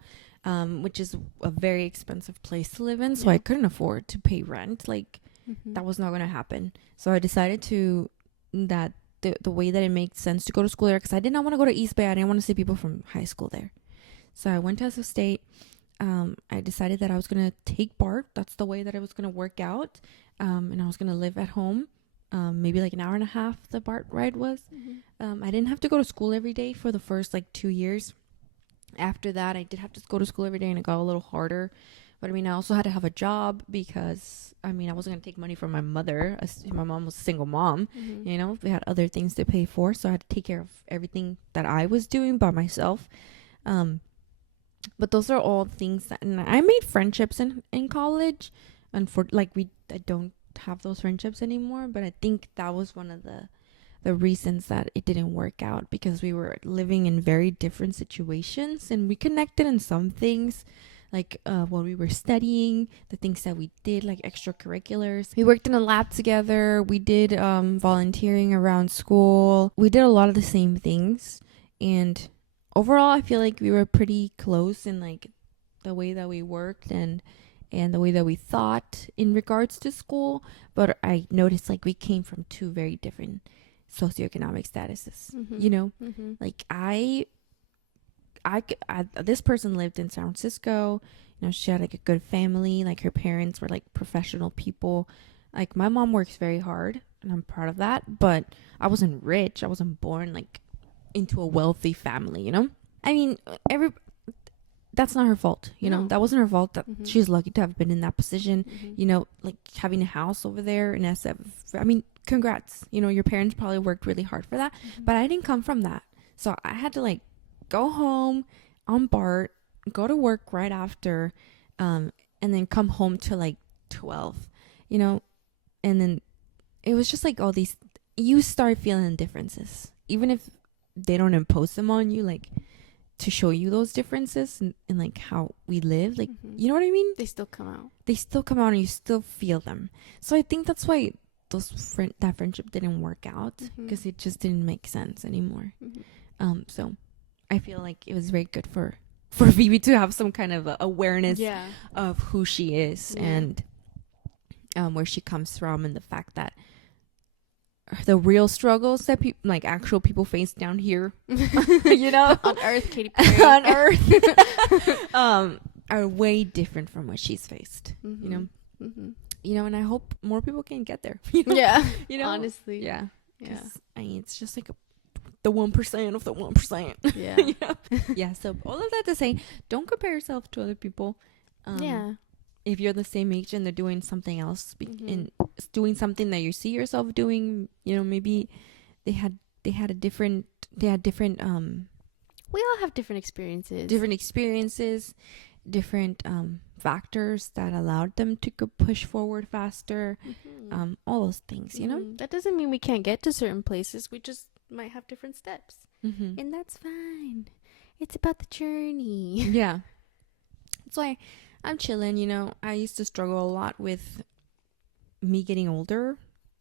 which is a very expensive place to live in, so Yeah. I couldn't afford to pay rent. Like Mm-hmm. that was not going to happen. So I decided to that the way that it made sense to go to school there, because I did not want to go to East Bay. I didn't want to see people from high school there. So I went to SF State. I decided that I was going to take BART. That's the way that it was going to work out. And I was going to live at home. Maybe like an hour and a half the BART ride was. Mm-hmm. I didn't have to go to school every day for the first like 2 years. After that, I did have to go to school every day, and it got a little harder. But I mean, I also had to have a job because I mean, I wasn't going to take money from my mother. My mom was a single mom. Mm-hmm. You know, we had other things to pay for, so I had to take care of everything that I was doing by myself. But those are all things that, and I made friendships in college, and for like I don't have those friendships anymore. But I think that was one of the reasons that it didn't work out, because we were living in very different situations, and we connected in some things, like what we were studying, the things that we did, like extracurriculars. We worked in a lab together. We did volunteering around school. We did a lot of the same things, and overall I feel like we were pretty close in like the way that we worked and the way that we thought in regards to school. But I noticed like we came from two very different socioeconomic statuses. Mm-hmm. You know, Mm-hmm. like this person lived in San Francisco. You know, she had like a good family. Like her parents were like professional people. Like my mom works very hard, and I'm proud of that. But I wasn't rich. I wasn't born like into a wealthy family. You know, I mean, that's not her fault. You know, No. that wasn't her fault. That Mm-hmm. she's lucky to have been in that position. Mm-hmm. You know, like having a house over there in SF. I mean, congrats. You know, your parents probably worked really hard for that. Mm-hmm. But I didn't come from that. So I had to like go home on BART, go to work right after, and then come home to like 12, you know, and then it was just like all these, you start feeling the differences, even if they don't impose them on you, like to show you those differences and like how we live, like, Mm-hmm. you know what I mean? They still come out. They still come out and you still feel them. So I think that's why that friendship didn't work out, because Mm-hmm. it just didn't make sense anymore. Mm-hmm. So I feel like it was very good for Phoebe to have some kind of awareness Yeah. of who she is, Yeah. and where she comes from, and the fact that the real struggles that like actual people face down here, you know, On Earth, Katy Perry. on Earth, are way different from what she's faced. Mm-hmm. You know, Mm-hmm. and I hope more people can get there. You know? Yeah. You know, Honestly. yeah, Yeah. I mean, it's just like the 1% of the 1%. Yeah. You know? Yeah. So all of that to say, don't compare yourself to other people. Yeah. If you're the same age and they're doing something else, Mhm. and doing something that you see yourself doing, you know, maybe they had different We all have different experiences. different factors that allowed them to push forward faster, Mhm. all those things, you know. Mhm. That doesn't mean we can't get to certain places. We just might have different steps. Mm-hmm. And that's fine. It's about the journey. Yeah. That's why I'm chilling, you know. I used to struggle a lot with me getting older.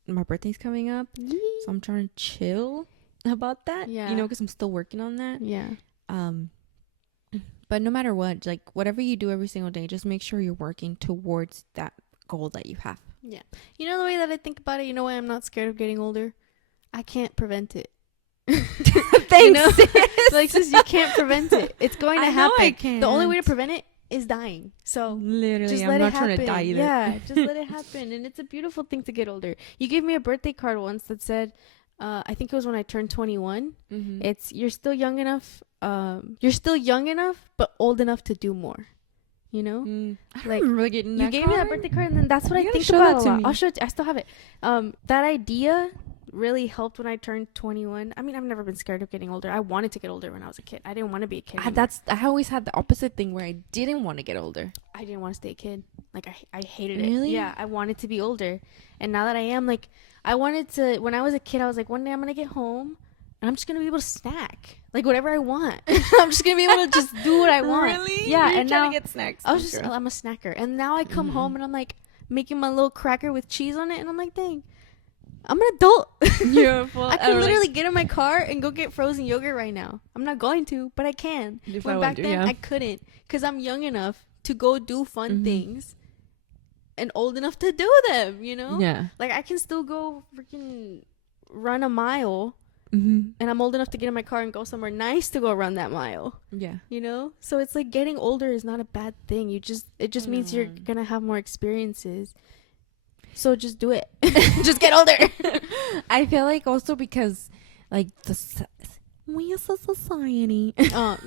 My birthday's coming up, so I'm trying to chill about that. Yeah. You know, because I'm still working on that. Yeah. But no matter what, like whatever you do every single day, just make sure you're working towards that goal that you have. Yeah. You know the way that I think about it? You know why I'm not scared of getting older? I can't prevent it. Thanks, you know? sis. Like, sis, you can't prevent it. It's going to I know happen. I can't. The only way to prevent it is dying. So Literally, just I'm let not it happen. trying to die either. Yeah, just let it happen. And it's a beautiful thing to get older. You gave me a birthday card once that said, I think it was when I turned 21. Mm-hmm. It's you're still young enough. You're still young enough, but old enough to do more. You know, I don't like, remember getting you that gave me that card. birthday card, and then that's what You I gotta think show about that a to lot. me. I'll show it. I still have it. That idea really helped when I turned 21. I mean, I've never been scared of getting older. I wanted to get older when I was a kid. I didn't want to be a kid. I always had the opposite thing where I didn't want to get older. I didn't want to stay a kid. Like, I hated it. Really? Yeah, I wanted to be older. And now that I am, like, I wanted to, when I was a kid, I was like, one day I'm going to get home and I'm just going to be able to snack. Like, whatever I want. I'm just going to be able to just do what I want. Really? Yeah, You're and trying now, to get snacks. I'm a snacker. And now I come home and I'm like, making my little cracker with cheese on it. And I'm like, dang, I'm an adult. Beautiful. I could literally get in my car and go get frozen yogurt right now. I'm not going to, but I can. When back then, I couldn't. Because I'm young enough to go do fun things and old enough to do them, you know? Yeah. Like, I can still go freaking run a mile, Mm-hmm. and I'm old enough to get in my car and go somewhere nice to go run that mile, Yeah. you know? So it's like getting older is not a bad thing. It just means you're going to have more experiences. So just do it. Just get older. I feel like also because, like, we as a society,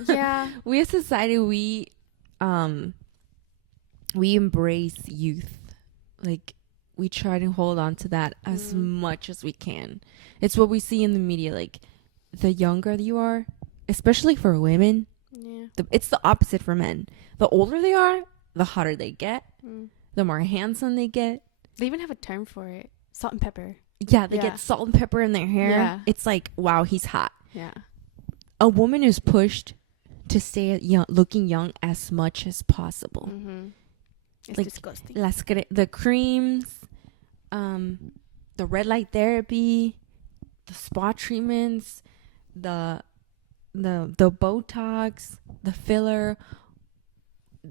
Yeah. we as society, we embrace youth. Like, we try to hold on to that as much as we can. It's what we see in the media. Like, the younger you are, especially for women, it's the opposite for men. The older they are, the hotter they get, the more handsome they get. They even have a term for it. Salt and pepper. Yeah, they get salt and pepper in their hair. Yeah. It's like, wow, he's hot. Yeah. A woman is pushed to stay young, looking young as much as possible. Mm-hmm. It's like, disgusting. The creams, the red light therapy, the spa treatments, the Botox, the filler,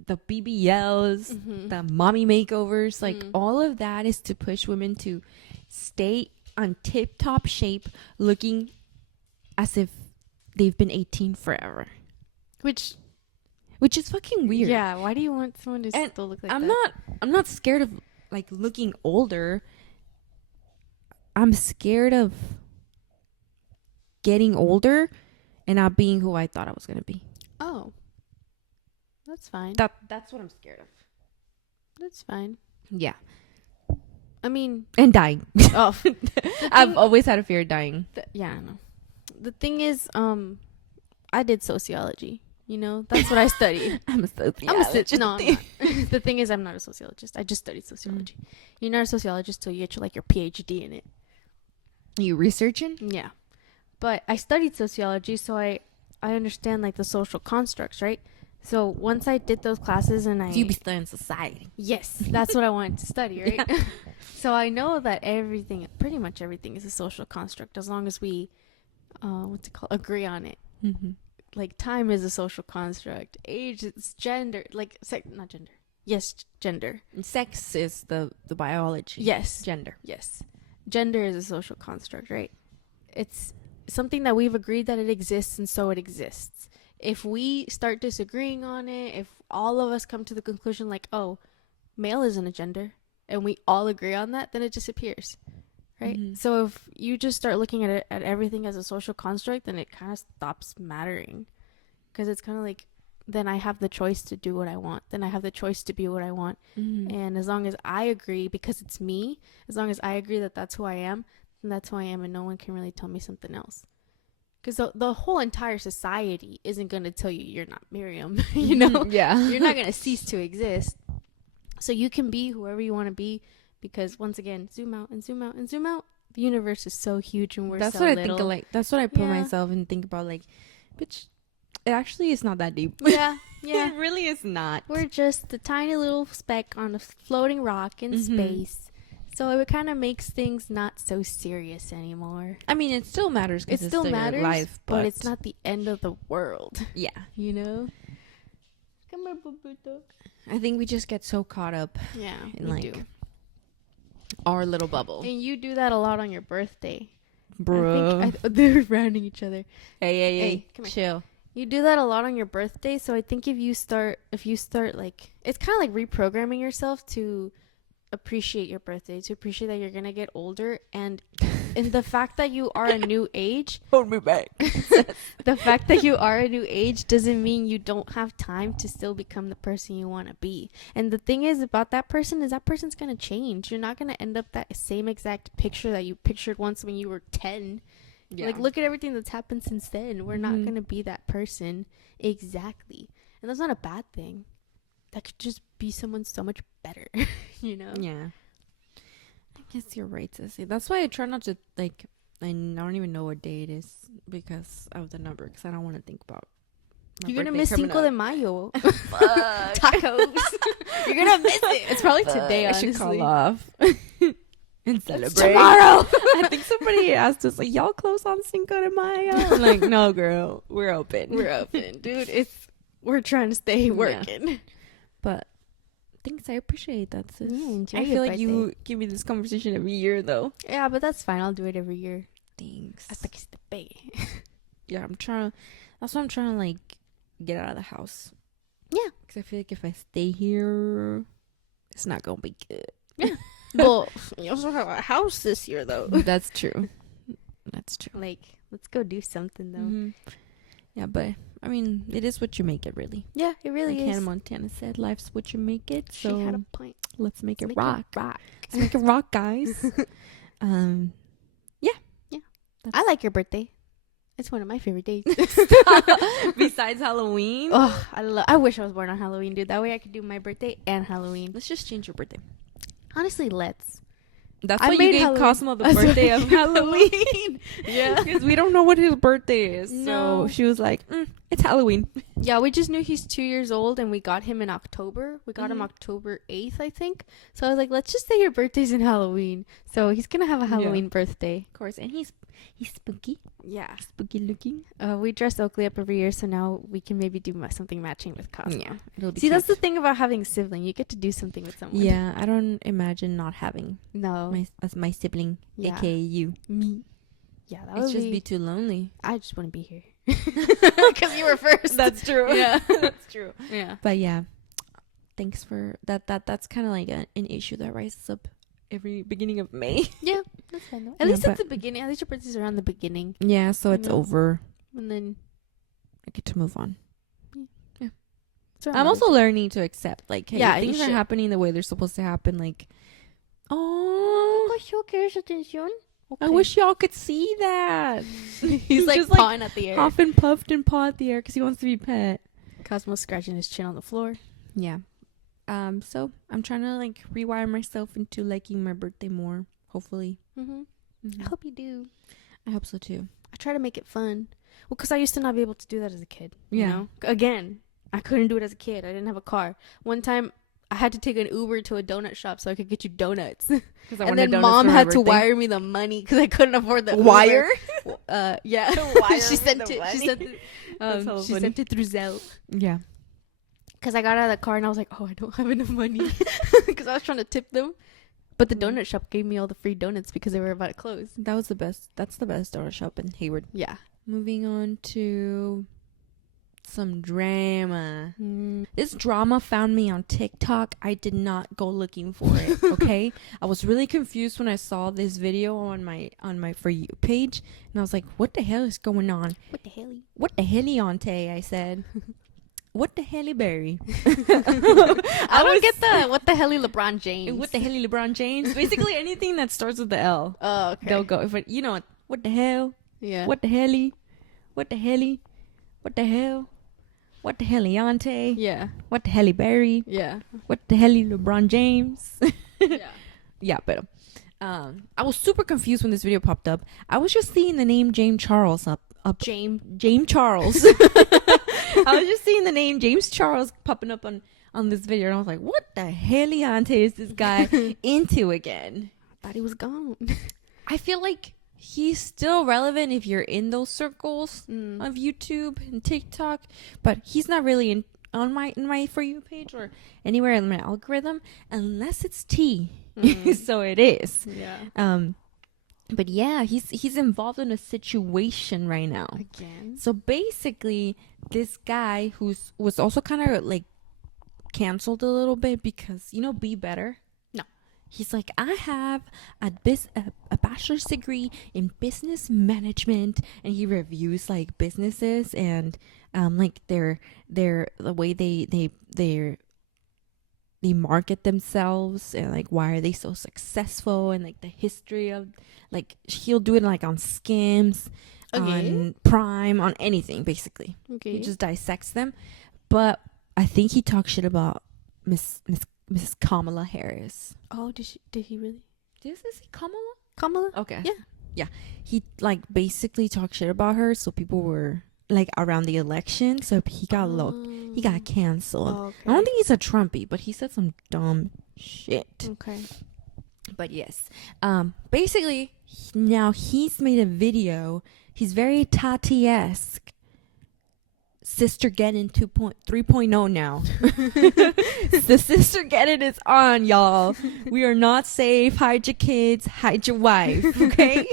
the BBLs, the mommy makeovers, like all of that is to push women to stay on tip-top shape, looking as if they've been 18 forever. Which is fucking weird. Yeah, why do you want someone to still look like that? I'm not scared of, like, looking older. I'm scared of getting older and not being who I thought I was going to be. Oh. That's fine. That's what I'm scared of. That's fine. Yeah. I mean... And dying. Oh. I've always had a fear of dying. Yeah, I know. The thing is, I did sociology. You know, that's what I studied. I'm a sociologist. No, I'm not. The thing is, I'm not a sociologist. I just studied sociology. You're not a sociologist till you get your PhD in it. You researching? Yeah. But I studied sociology, so I understand, like, the social constructs, right? So once I did those classes and you be studying society. Yes, that's what I wanted to study, right? Yeah. So I know that pretty much everything is a social construct as long as we, agree on it. Mm-hmm. Like, time is a social construct. Age is gender. Like, not gender. Yes, gender. And sex is the biology. Yes. Gender. Yes. Gender is a social construct, right? It's something that we've agreed that it exists, and so it exists. If we start disagreeing on it, if all of us come to the conclusion like, oh, male isn't a gender, and we all agree on that, then it disappears, right? Mm-hmm. So if you just start looking at everything as a social construct, then it kind of stops mattering, because it's kind of like, then I have the choice to do what I want. Then I have the choice to be what I want. Mm-hmm. And as long as I agree, because it's me, as long as I agree that that's who I am, then that's who I am, and no one can really tell me something else. Because the whole entire society isn't going to tell you you're not Miriam, you know? Yeah. You're not going to cease to exist. So you can be whoever you want to be, because once again, zoom out and zoom out and zoom out. The universe is so huge and we're that's so what little. I think of, like, that's what I put myself and think about, like, bitch, it actually is not that deep. Yeah. Yeah. It really is not. We're just a tiny little speck on a floating rock in space. So it kind of makes things not so serious anymore. I mean, it still matters because It still matters, life, but it's not the end of the world. Yeah. You know? Come here, Puputo. I think we just get so caught up. Yeah, in, we like, do. Our little bubble. And you do that a lot on your birthday. Bro. They're rounding each other. Hey, come here. chill. You do that a lot on your birthday, so I think if you start like, it's kind of like reprogramming yourself to appreciate your birthday, to appreciate that you're gonna get older, and the fact that you are a new age, Hold me back. the fact that you are a new age doesn't mean you don't have time to still become the person you want to be. And the thing is about that person is that person's gonna change. You're not gonna end up that same exact picture that you pictured once when you were 10. Yeah. Like, look at everything that's happened since then. We're not gonna be that person exactly, and that's not a bad thing. That could just be someone so much better, you know? Yeah. I guess you're right, Sissy. That's why I try not to, like, I don't even know what day it is because of the number, because I don't want to think about my You're gonna birthday miss coming Cinco de up. Mayo. Fuck. Tacos. You're gonna miss it. It's probably today, I honestly. should call off and celebrate. Tomorrow. I think somebody asked us, like, y'all close on Cinco de Mayo? I'm like, no, girl. We're open. We're open. Dude, we're trying to stay working. But thanks, I appreciate that, sis. Yeah, enjoy I your feel like birthday. you give me this conversation every year, though. Yeah, but that's fine. I'll do it every year. Thanks. Hasta que se te pegue. Yeah, that's why I'm trying to, like, get out of the house. Yeah. Because I feel like if I stay here, it's not going to be good. Yeah. Well, you also have a house this year, though. That's true. That's true. Like, let's go do something, though. Mm-hmm. Yeah, but, I mean, it is what you make it, really. Yeah, it really Like is. Hannah Montana said, life's what you make it. She So had a point. let's make it Let's rock. rock. Let's make it rock, guys. I like your birthday. It's one of my favorite days. Besides Halloween. Oh, I wish I was born on Halloween, dude. That way I could do my birthday and Halloween. Let's just change your birthday. Honestly, let's. That's I why you made gave Halloween. Cosmo the That's birthday why- of Halloween. Yeah. Because we don't know what his birthday is. No. So she was like, it's Halloween. Yeah, we just knew he's 2 years old, and we got him in October. We got him Mhm. October 8th, I think. So I was like, let's just say your birthday's in Halloween. So he's gonna have a Halloween birthday. Of course. And he's spooky. Yeah. Spooky looking. We dress Oakley up every year, so now we can maybe do something matching with Cosmo. Yeah. It'll be See, that's the cute. thing about having a sibling. You get to do something with someone. Yeah, I don't imagine not having No. my sibling, Yeah. aka you. Me. Yeah, that It'd would just be too lonely. I just want to be here. Because you were first. That's true. Yeah. That's true. Yeah. But yeah, thanks for that. That's kind of like an issue that rises up every beginning of May. Yeah, that's fine though. Yeah, At least at but- the beginning. At least your birthday's around the beginning. Yeah, so it's No. over. And then I get to move on. it's around I'm the also learning to accept, like, hey, Yeah, you things are should. happening the way they're supposed to happen. Like, oh, beginning. ¿Quieres atención? I wish y'all could see that. He's like just, like, pawing at the air. Huff and puffed and paw at the air because he wants to be pet. Cosmo's scratching his chin on the floor. Yeah. So I'm trying to, like, rewire myself into liking my birthday more. Hopefully. Mm-hmm. Mhm. I hope you do. I hope so too. I try to make it fun. Well, because I used to not be able to do that as a kid. You Yeah. know? Again, I couldn't do it as a kid. I didn't have a car. One time, I had to take an Uber to a donut shop so I could get you donuts. And then mom had to wire me the money because I couldn't afford the Wire? Uber. Yeah. Wire she me sent the it. money. She sent it. That's hella She funny. sent it through Zelle. Yeah. Because I got out of the car and I was like, oh, I don't have enough money. Because I was trying to tip them. But the donut shop gave me all the free donuts because they were about to close. That was the best. That's the best donut shop in Hayward. Yeah. Moving on to some drama. This drama found me on TikTok. I did not go looking for it. Okay, I was really confused when I saw this video on my For You page, and I was like, "What the hell is going on? What the hell? What the heliante?" I said. What the heli berry? I don't get the what the hell LeBron James. What the heli LeBron James? Basically anything that starts with the L. Oh, okay. They'll go. But you know what the hell? Yeah. What the heli? What the heli? What the hell? What the heliante? Yeah. What the heli berry? Yeah. What the heli LeBron James? Yeah. Yeah, but I was super confused when this video popped up. I was just seeing the name James Charles up. James Charles. I was just seeing the name James Charles popping up on this video, and I was like, "What the heliante is this guy into again?" Thought he was gone. I feel like he's still relevant if you're in those circles Mm. of YouTube and TikTok, but he's not really on my For You page or anywhere in my algorithm unless it's tea. So it is. Yeah. But yeah, he's involved in a situation right now. Again. So basically, this guy was also kind of like canceled a little bit because Be Better. No. He's like, I have a bachelor's degree in business management, and he reviews like businesses and like their the way they market themselves and like why are they so successful and like the history of like he'll do it like on Skims, on Prime, on anything basically. Okay. He just dissects them. But I think he talks shit about Mrs. Kamala Harris. Oh, did he really? Is he Kamala? Kamala? Okay. Yeah. Yeah. He like basically talked shit about her, so people were like around the election, so he got he got canceled. Oh, okay. I don't think he's a Trumpy, but he said some dumb shit. Okay. But yes, basically now he's made a video. He's very Tati-esque. Sister Getting 3.0 now. The Sister Getting is on, y'all. We are not safe. Hide your kids. Hide your wife. Okay.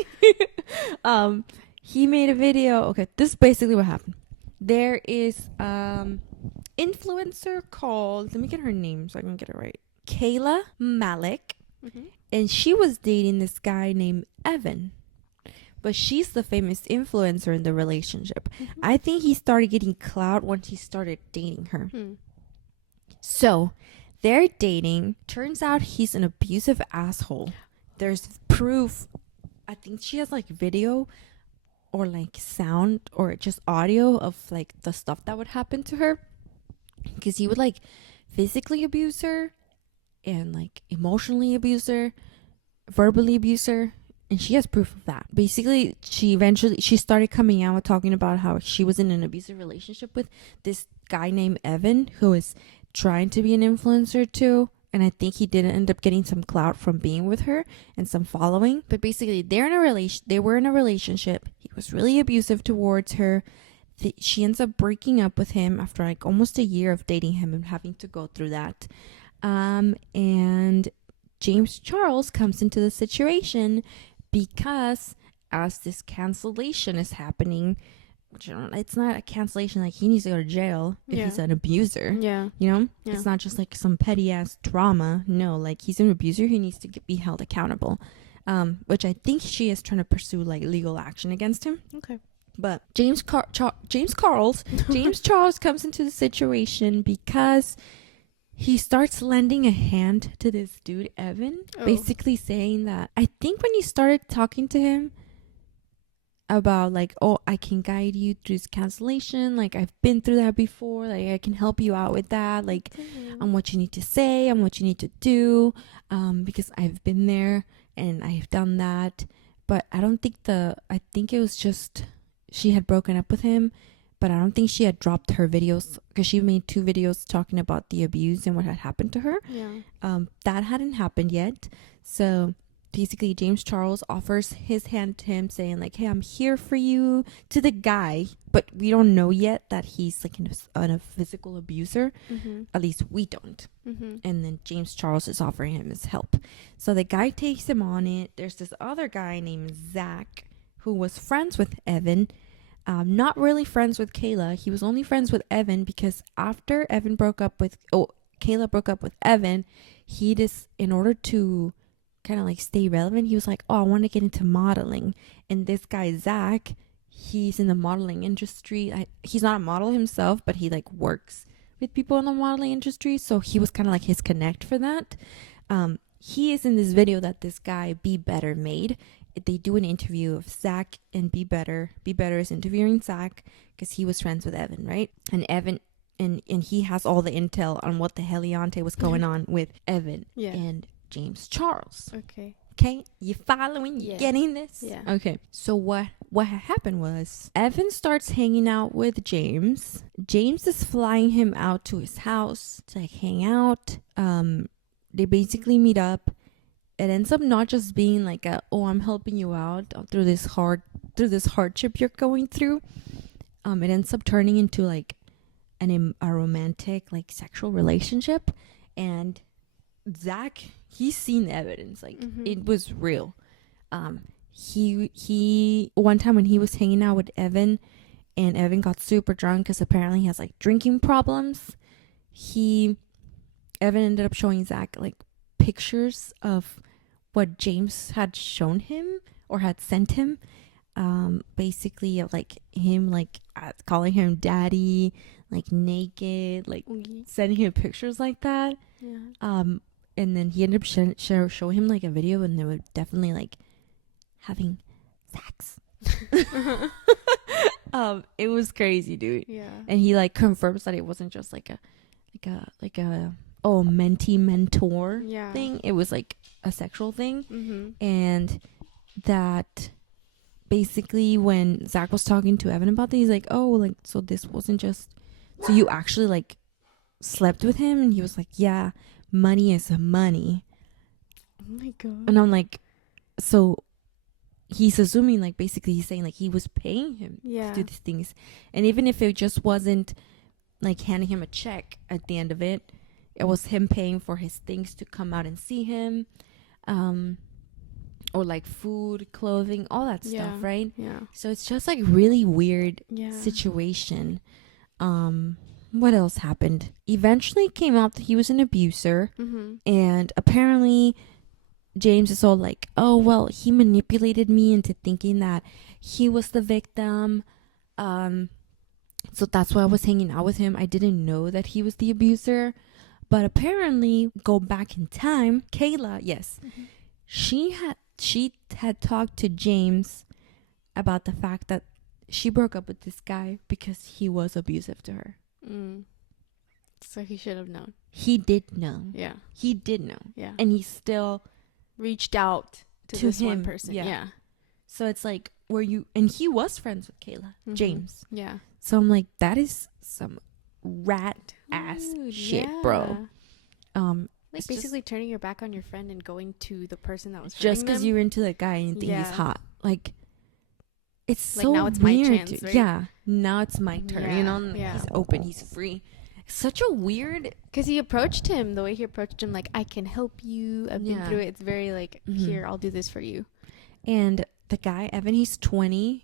He made a video. Okay, this is basically what happened. There is influencer called, let me get her name so I can get it right. Kayla Malik. Mm-hmm. And she was dating this guy named Evan. But she's the famous influencer in the relationship. Mm-hmm. I think he started getting clout once he started dating her. Hmm. So they're dating. Turns out he's an abusive asshole. There's proof. I think she has like video or like sound or just audio of like the stuff that would happen to her. Because he would like physically abuse her and like emotionally abuse her, verbally abuse her. And she has proof of that. Basically, she started coming out talking about how she was in an abusive relationship with this guy named Evan, who is trying to be an influencer too. And I think he did end up getting some clout from being with her and some following. But basically, they were in a relationship. He was really abusive towards her. She ends up breaking up with him after like almost a year of dating him and having to go through that. And James Charles comes into the situation because as this cancellation is happening, which it's not a cancellation like he needs to go to jail if he's an abuser. Yeah. Yeah. It's not just like some petty ass drama. No, like he's an abuser. He needs to be held accountable. Which I think she is trying to pursue like legal action against him. Okay. But James Charles comes into the situation because he starts lending a hand to this dude, Evan, basically saying that I think when he started talking to him about like, oh, I can guide you through this cancellation. Like, I've been through that before. Like, I can help you out with that. Like, on what you need to say, on what you need to do, because I've been there and I've done that. But I think it was just she had broken up with him. But I don't think she had dropped her videos because she made 2 videos talking about the abuse and what had happened to her. Yeah. That hadn't happened yet. So basically, James Charles offers his hand to him saying like, hey, I'm here for you, to the guy. But we don't know yet that he's like a physical abuser. Mm-hmm. At least we don't. Mm-hmm. And then James Charles is offering him his help. So the guy takes him on it. There's this other guy named Zach who was friends with Evan. Not really friends with Kayla. He was only friends with Evan because after Kayla broke up with Evan, he just, in order to kind of like stay relevant, he was like, oh, I want to get into modeling. And this guy, Zach, he's in the modeling industry. He's not a model himself, but he like works with people in the modeling industry. So he was kind of like his connect for that. He is in this video that this guy, Be Better, made. They do an interview of Zach and Be Better. Be Better is interviewing Zach because he was friends with Evan, right? And Evan, and he has all the intel on what the heliante was going on with Evan and James Charles. Okay, you following? You getting this? Yeah. Okay. So what happened was Evan starts hanging out with James. James is flying him out to his house to like hang out. They basically meet up. It ends up not just being like I'm helping you out through this hardship you're going through. It ends up turning into like a romantic like sexual relationship, and Zach, he's seen the evidence. Like it was real. He one time when he was hanging out with Evan, and Evan got super drunk because apparently he has like drinking problems. Evan ended up showing Zach like pictures of what James had shown him or had sent him. Basically of like him like calling him daddy, like naked, like sending him pictures like that. Yeah. And then he ended up showing him like a video, and they were definitely like having sex. It was crazy, dude. Yeah. And he like confirms that it wasn't just like a mentee mentor thing. It was like a sexual thing. And that basically when Zach was talking to Evan about this, he's like, oh, like, so this wasn't just, so you actually like slept with him? And he was like, yeah, money is money. Oh my God. And I'm like, so he's assuming like basically he's saying like he was paying him to do these things. And even if it just wasn't like handing him a check at the end of it, it was him paying for his things to come out and see him, or like food, clothing, all that stuff, right? Yeah. So it's just like really weird situation. What else happened? Eventually it came out that he was an abuser, and apparently James is all like, oh, well, he manipulated me into thinking that he was the victim. So that's why I was hanging out with him. I didn't know that he was the abuser. But apparently, go back in time, Kayla, yes, she had talked to James about the fact that she broke up with this guy because he was abusive to her. So he should have known. He did know. Yeah. He did know. Yeah. And he still reached out to this him, one person. Yeah. So it's like, and he was friends with Kayla, James. Yeah. So I'm like, that is some rat ass shit, bro. Like basically turning your back on your friend and going to the person that was just because you're into that guy and you think he's hot. Like, it's like so now it's weird, my chance, right? Yeah, now it's my turn. Yeah. You know, he's open, he's free. Such a weird, because he approached him the way he approached him, like, I can help you. I've been through it. It's very like, here, I'll do this for you. And the guy Evan, he's 20.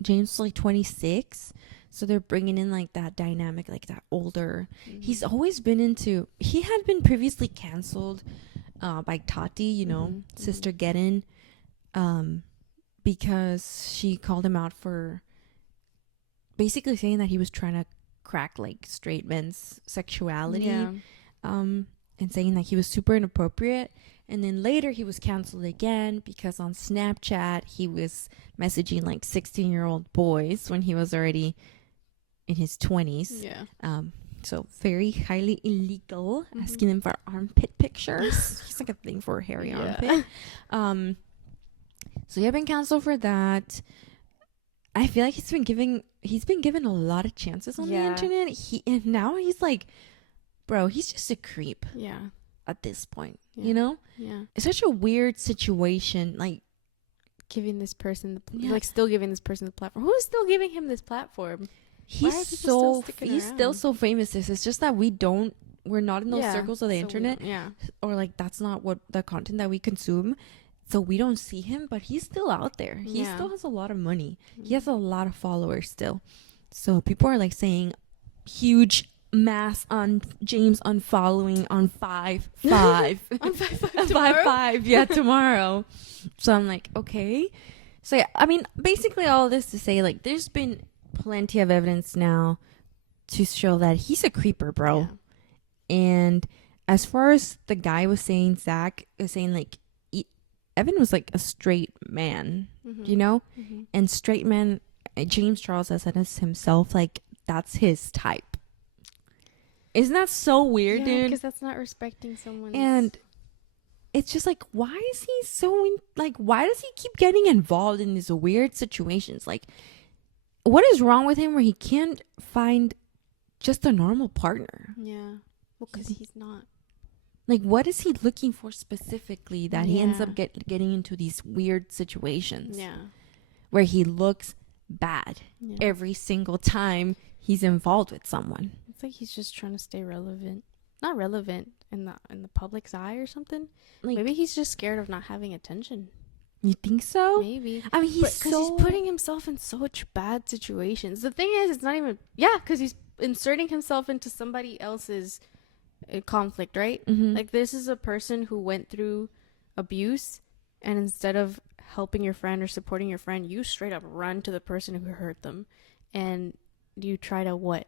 James is like 26. So they're bringing in like that dynamic, like that older. He's always been into. He had been previously canceled by Tati, you know, Sister Geddon, because she called him out for basically saying that he was trying to crack like straight men's sexuality, and saying that he was super inappropriate. And then later he was canceled again because on Snapchat he was messaging like 16-year-old boys when he was already in his 20s. So very highly illegal, asking them for armpit pictures. He's like a thing for a hairy armpit. So yeah, been canceled for that. I feel like he's been given a lot of chances on the internet. And now he's like, bro, he's just a creep. Yeah. At this point, you know? Yeah. It's such a weird situation. Like giving this person like still giving this person the platform. Who's still giving him this platform? He's still so famous. It's just that we're not in those circles of the internet. Or like that's not what the content that we consume. So we don't see him, but he's still out there. He still has a lot of money. He has a lot of followers still. So people are like saying huge mass on James unfollowing on 5/5 on 5/5 tomorrow. So I'm like, okay. So yeah, I mean, basically all this to say, like, there's been plenty of evidence now to show that he's a creeper, bro. And as far as the guy was saying, Zach was saying, like, Evan was like a straight man, you know, and straight man, James Charles has said as himself, like, that's his type. Isn't that so weird, dude? Because that's not respecting someone. And it's just like, why is he why does he keep getting involved in these weird situations? Like, what is wrong with him where he can't find just a normal partner? Yeah. Well, because he's not. Like, what is he looking for specifically that he ends up getting into these weird situations? Yeah. Where he looks bad every single time he's involved with someone. It's like he's just trying to stay relevant. Not relevant in the public's eye or something. Like, Maybe he's just scared of not having attention. you think so? Maybe. I mean, Because he's putting himself in such bad situations. The thing is, it's not even... Yeah, because he's inserting himself into somebody else's conflict, right? Mm-hmm. Like, this is a person who went through abuse, and instead of helping your friend or supporting your friend, you straight up run to the person who hurt them. And you try to what?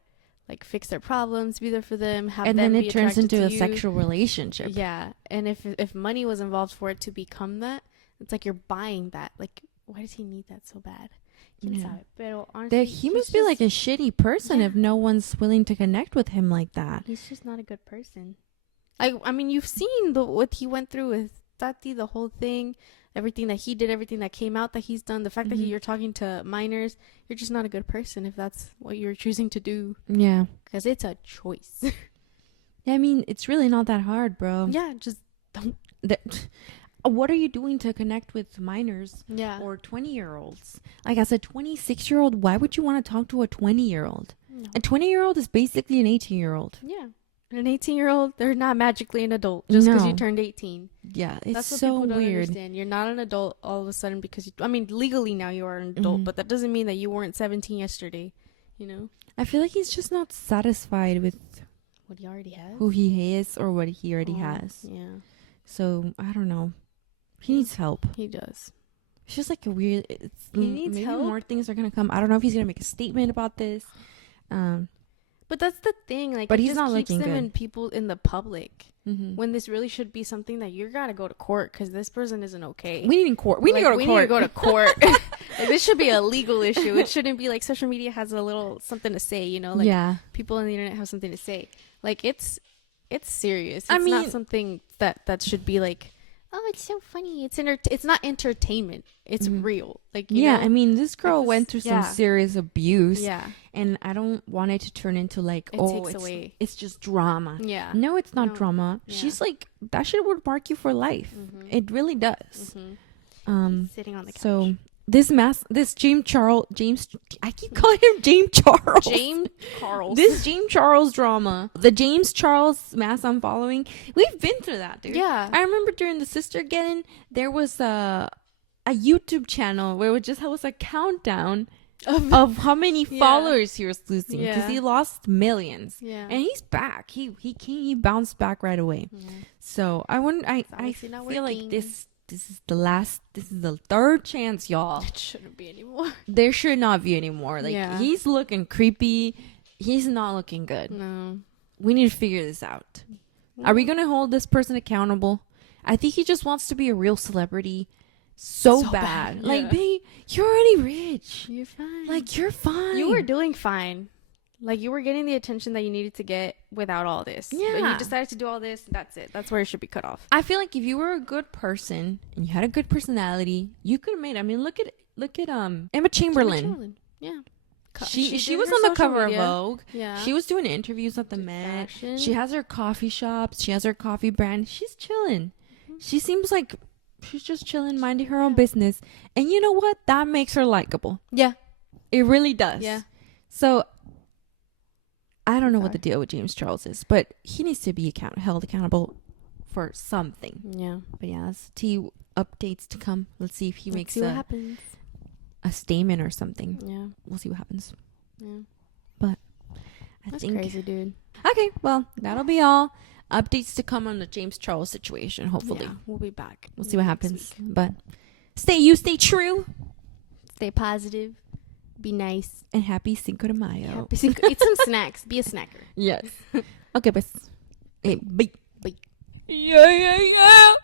Like, fix their problems, be there for them, have and them then be it turns attracted into to a you. sexual relationship. Yeah. And if money was involved for it to become that, it's like you're buying that. Like, why does he need that so bad? Yeah. Pero honestly, He must be like a shitty person if no one's willing to connect with him like that. He's just not a good person. I mean, you've seen what he went through with Tati, the whole thing, everything that he did, everything that came out that he's done, the fact that you're talking to minors. You're just not a good person if that's what you're choosing to do. Yeah. Because it's a choice. I mean, it's really not that hard, bro. Yeah, just don't. What are you doing to connect with minors or 20-year-olds? Like, as a 26-year-old, why would you want to talk to a 20-year-old? No. A 20-year-old is basically an 18-year-old. Yeah. An 18-year-old, they're not magically an adult just because you turned 18. Yeah, it's That's what so people don't weird. Understand. You're not an adult all of a sudden because I mean, legally now you are an adult, but that doesn't mean that you weren't 17 yesterday, you know? I feel like he's just not satisfied with what he already has, who he is, or what he already has. Yeah. So, I don't know. He needs help. He does. It's just like a weird... He needs maybe help. more things are going to come. I don't know if he's going to make a statement about this. But that's the thing. Like, but it he's just not keeps looking them good. in people in the public. When this really should be something that you gotta go to court because this person isn't okay. We need in court. We need to go to court. We need to go to court. Like, this should be a legal issue. It shouldn't be like social media has a little something to say, you know? Like, people on the internet have something to say. Like, it's serious. It's not something that should be like, oh, it's so funny. It's not entertainment. It's real. Like, you know? I mean, this girl went through some serious abuse. Yeah. And I don't want it to turn into like, it's just drama. Yeah. No, it's not drama. Yeah. She's like, that shit would mark you for life. It really does. Sitting on the couch. So this James, I keep calling him James Charles. James Charles. This James Charles drama. The James Charles mass I'm following. We've been through that, dude. Yeah. I remember during the sister getting, there was a YouTube channel where it just was a countdown of how many followers he was losing, because he lost millions. Yeah. And he's back. He bounced back right away. Yeah. So I feel like this is the third chance, y'all. It shouldn't be anymore. There should not be anymore. Like, he's looking creepy. He's not looking good. No. We need to figure this out. Are we gonna hold this person accountable? I think he just wants to be a real celebrity. So bad. Yeah. Like, babe, you're already rich. You're fine. Like, you're fine. You were doing fine. Like, you were getting the attention that you needed to get without all this. Yeah. But you decided to do all this. That's it. That's where it should be cut off. I feel like if you were a good person and you had a good personality, you could have made. I mean, look at Emma Chamberlain. Yeah. She was on the cover of Vogue. Yeah. She was doing interviews at the Met. She has her coffee shops. She has her coffee brand. She's chilling. She seems like she's just chilling, minding her own business. And you know what? That makes her likable. Yeah. It really does. Yeah. So, I don't know what the deal with James Charles is, but he needs to be held accountable for something. Yeah. But yeah, that's T updates to come. Let's see if he makes what happens. A statement or something. Yeah. We'll see what happens. Yeah. But that's crazy, dude. Okay, well, that'll be all. Updates to come on the James Charles situation, hopefully. Yeah, we'll be back. We'll see what happens. But stay true. Stay positive. Be nice. And happy Cinco de Mayo. Eat some snacks. Be a snacker. Yes. Okay, pues. Bye. Bye. Yeah. Yeah.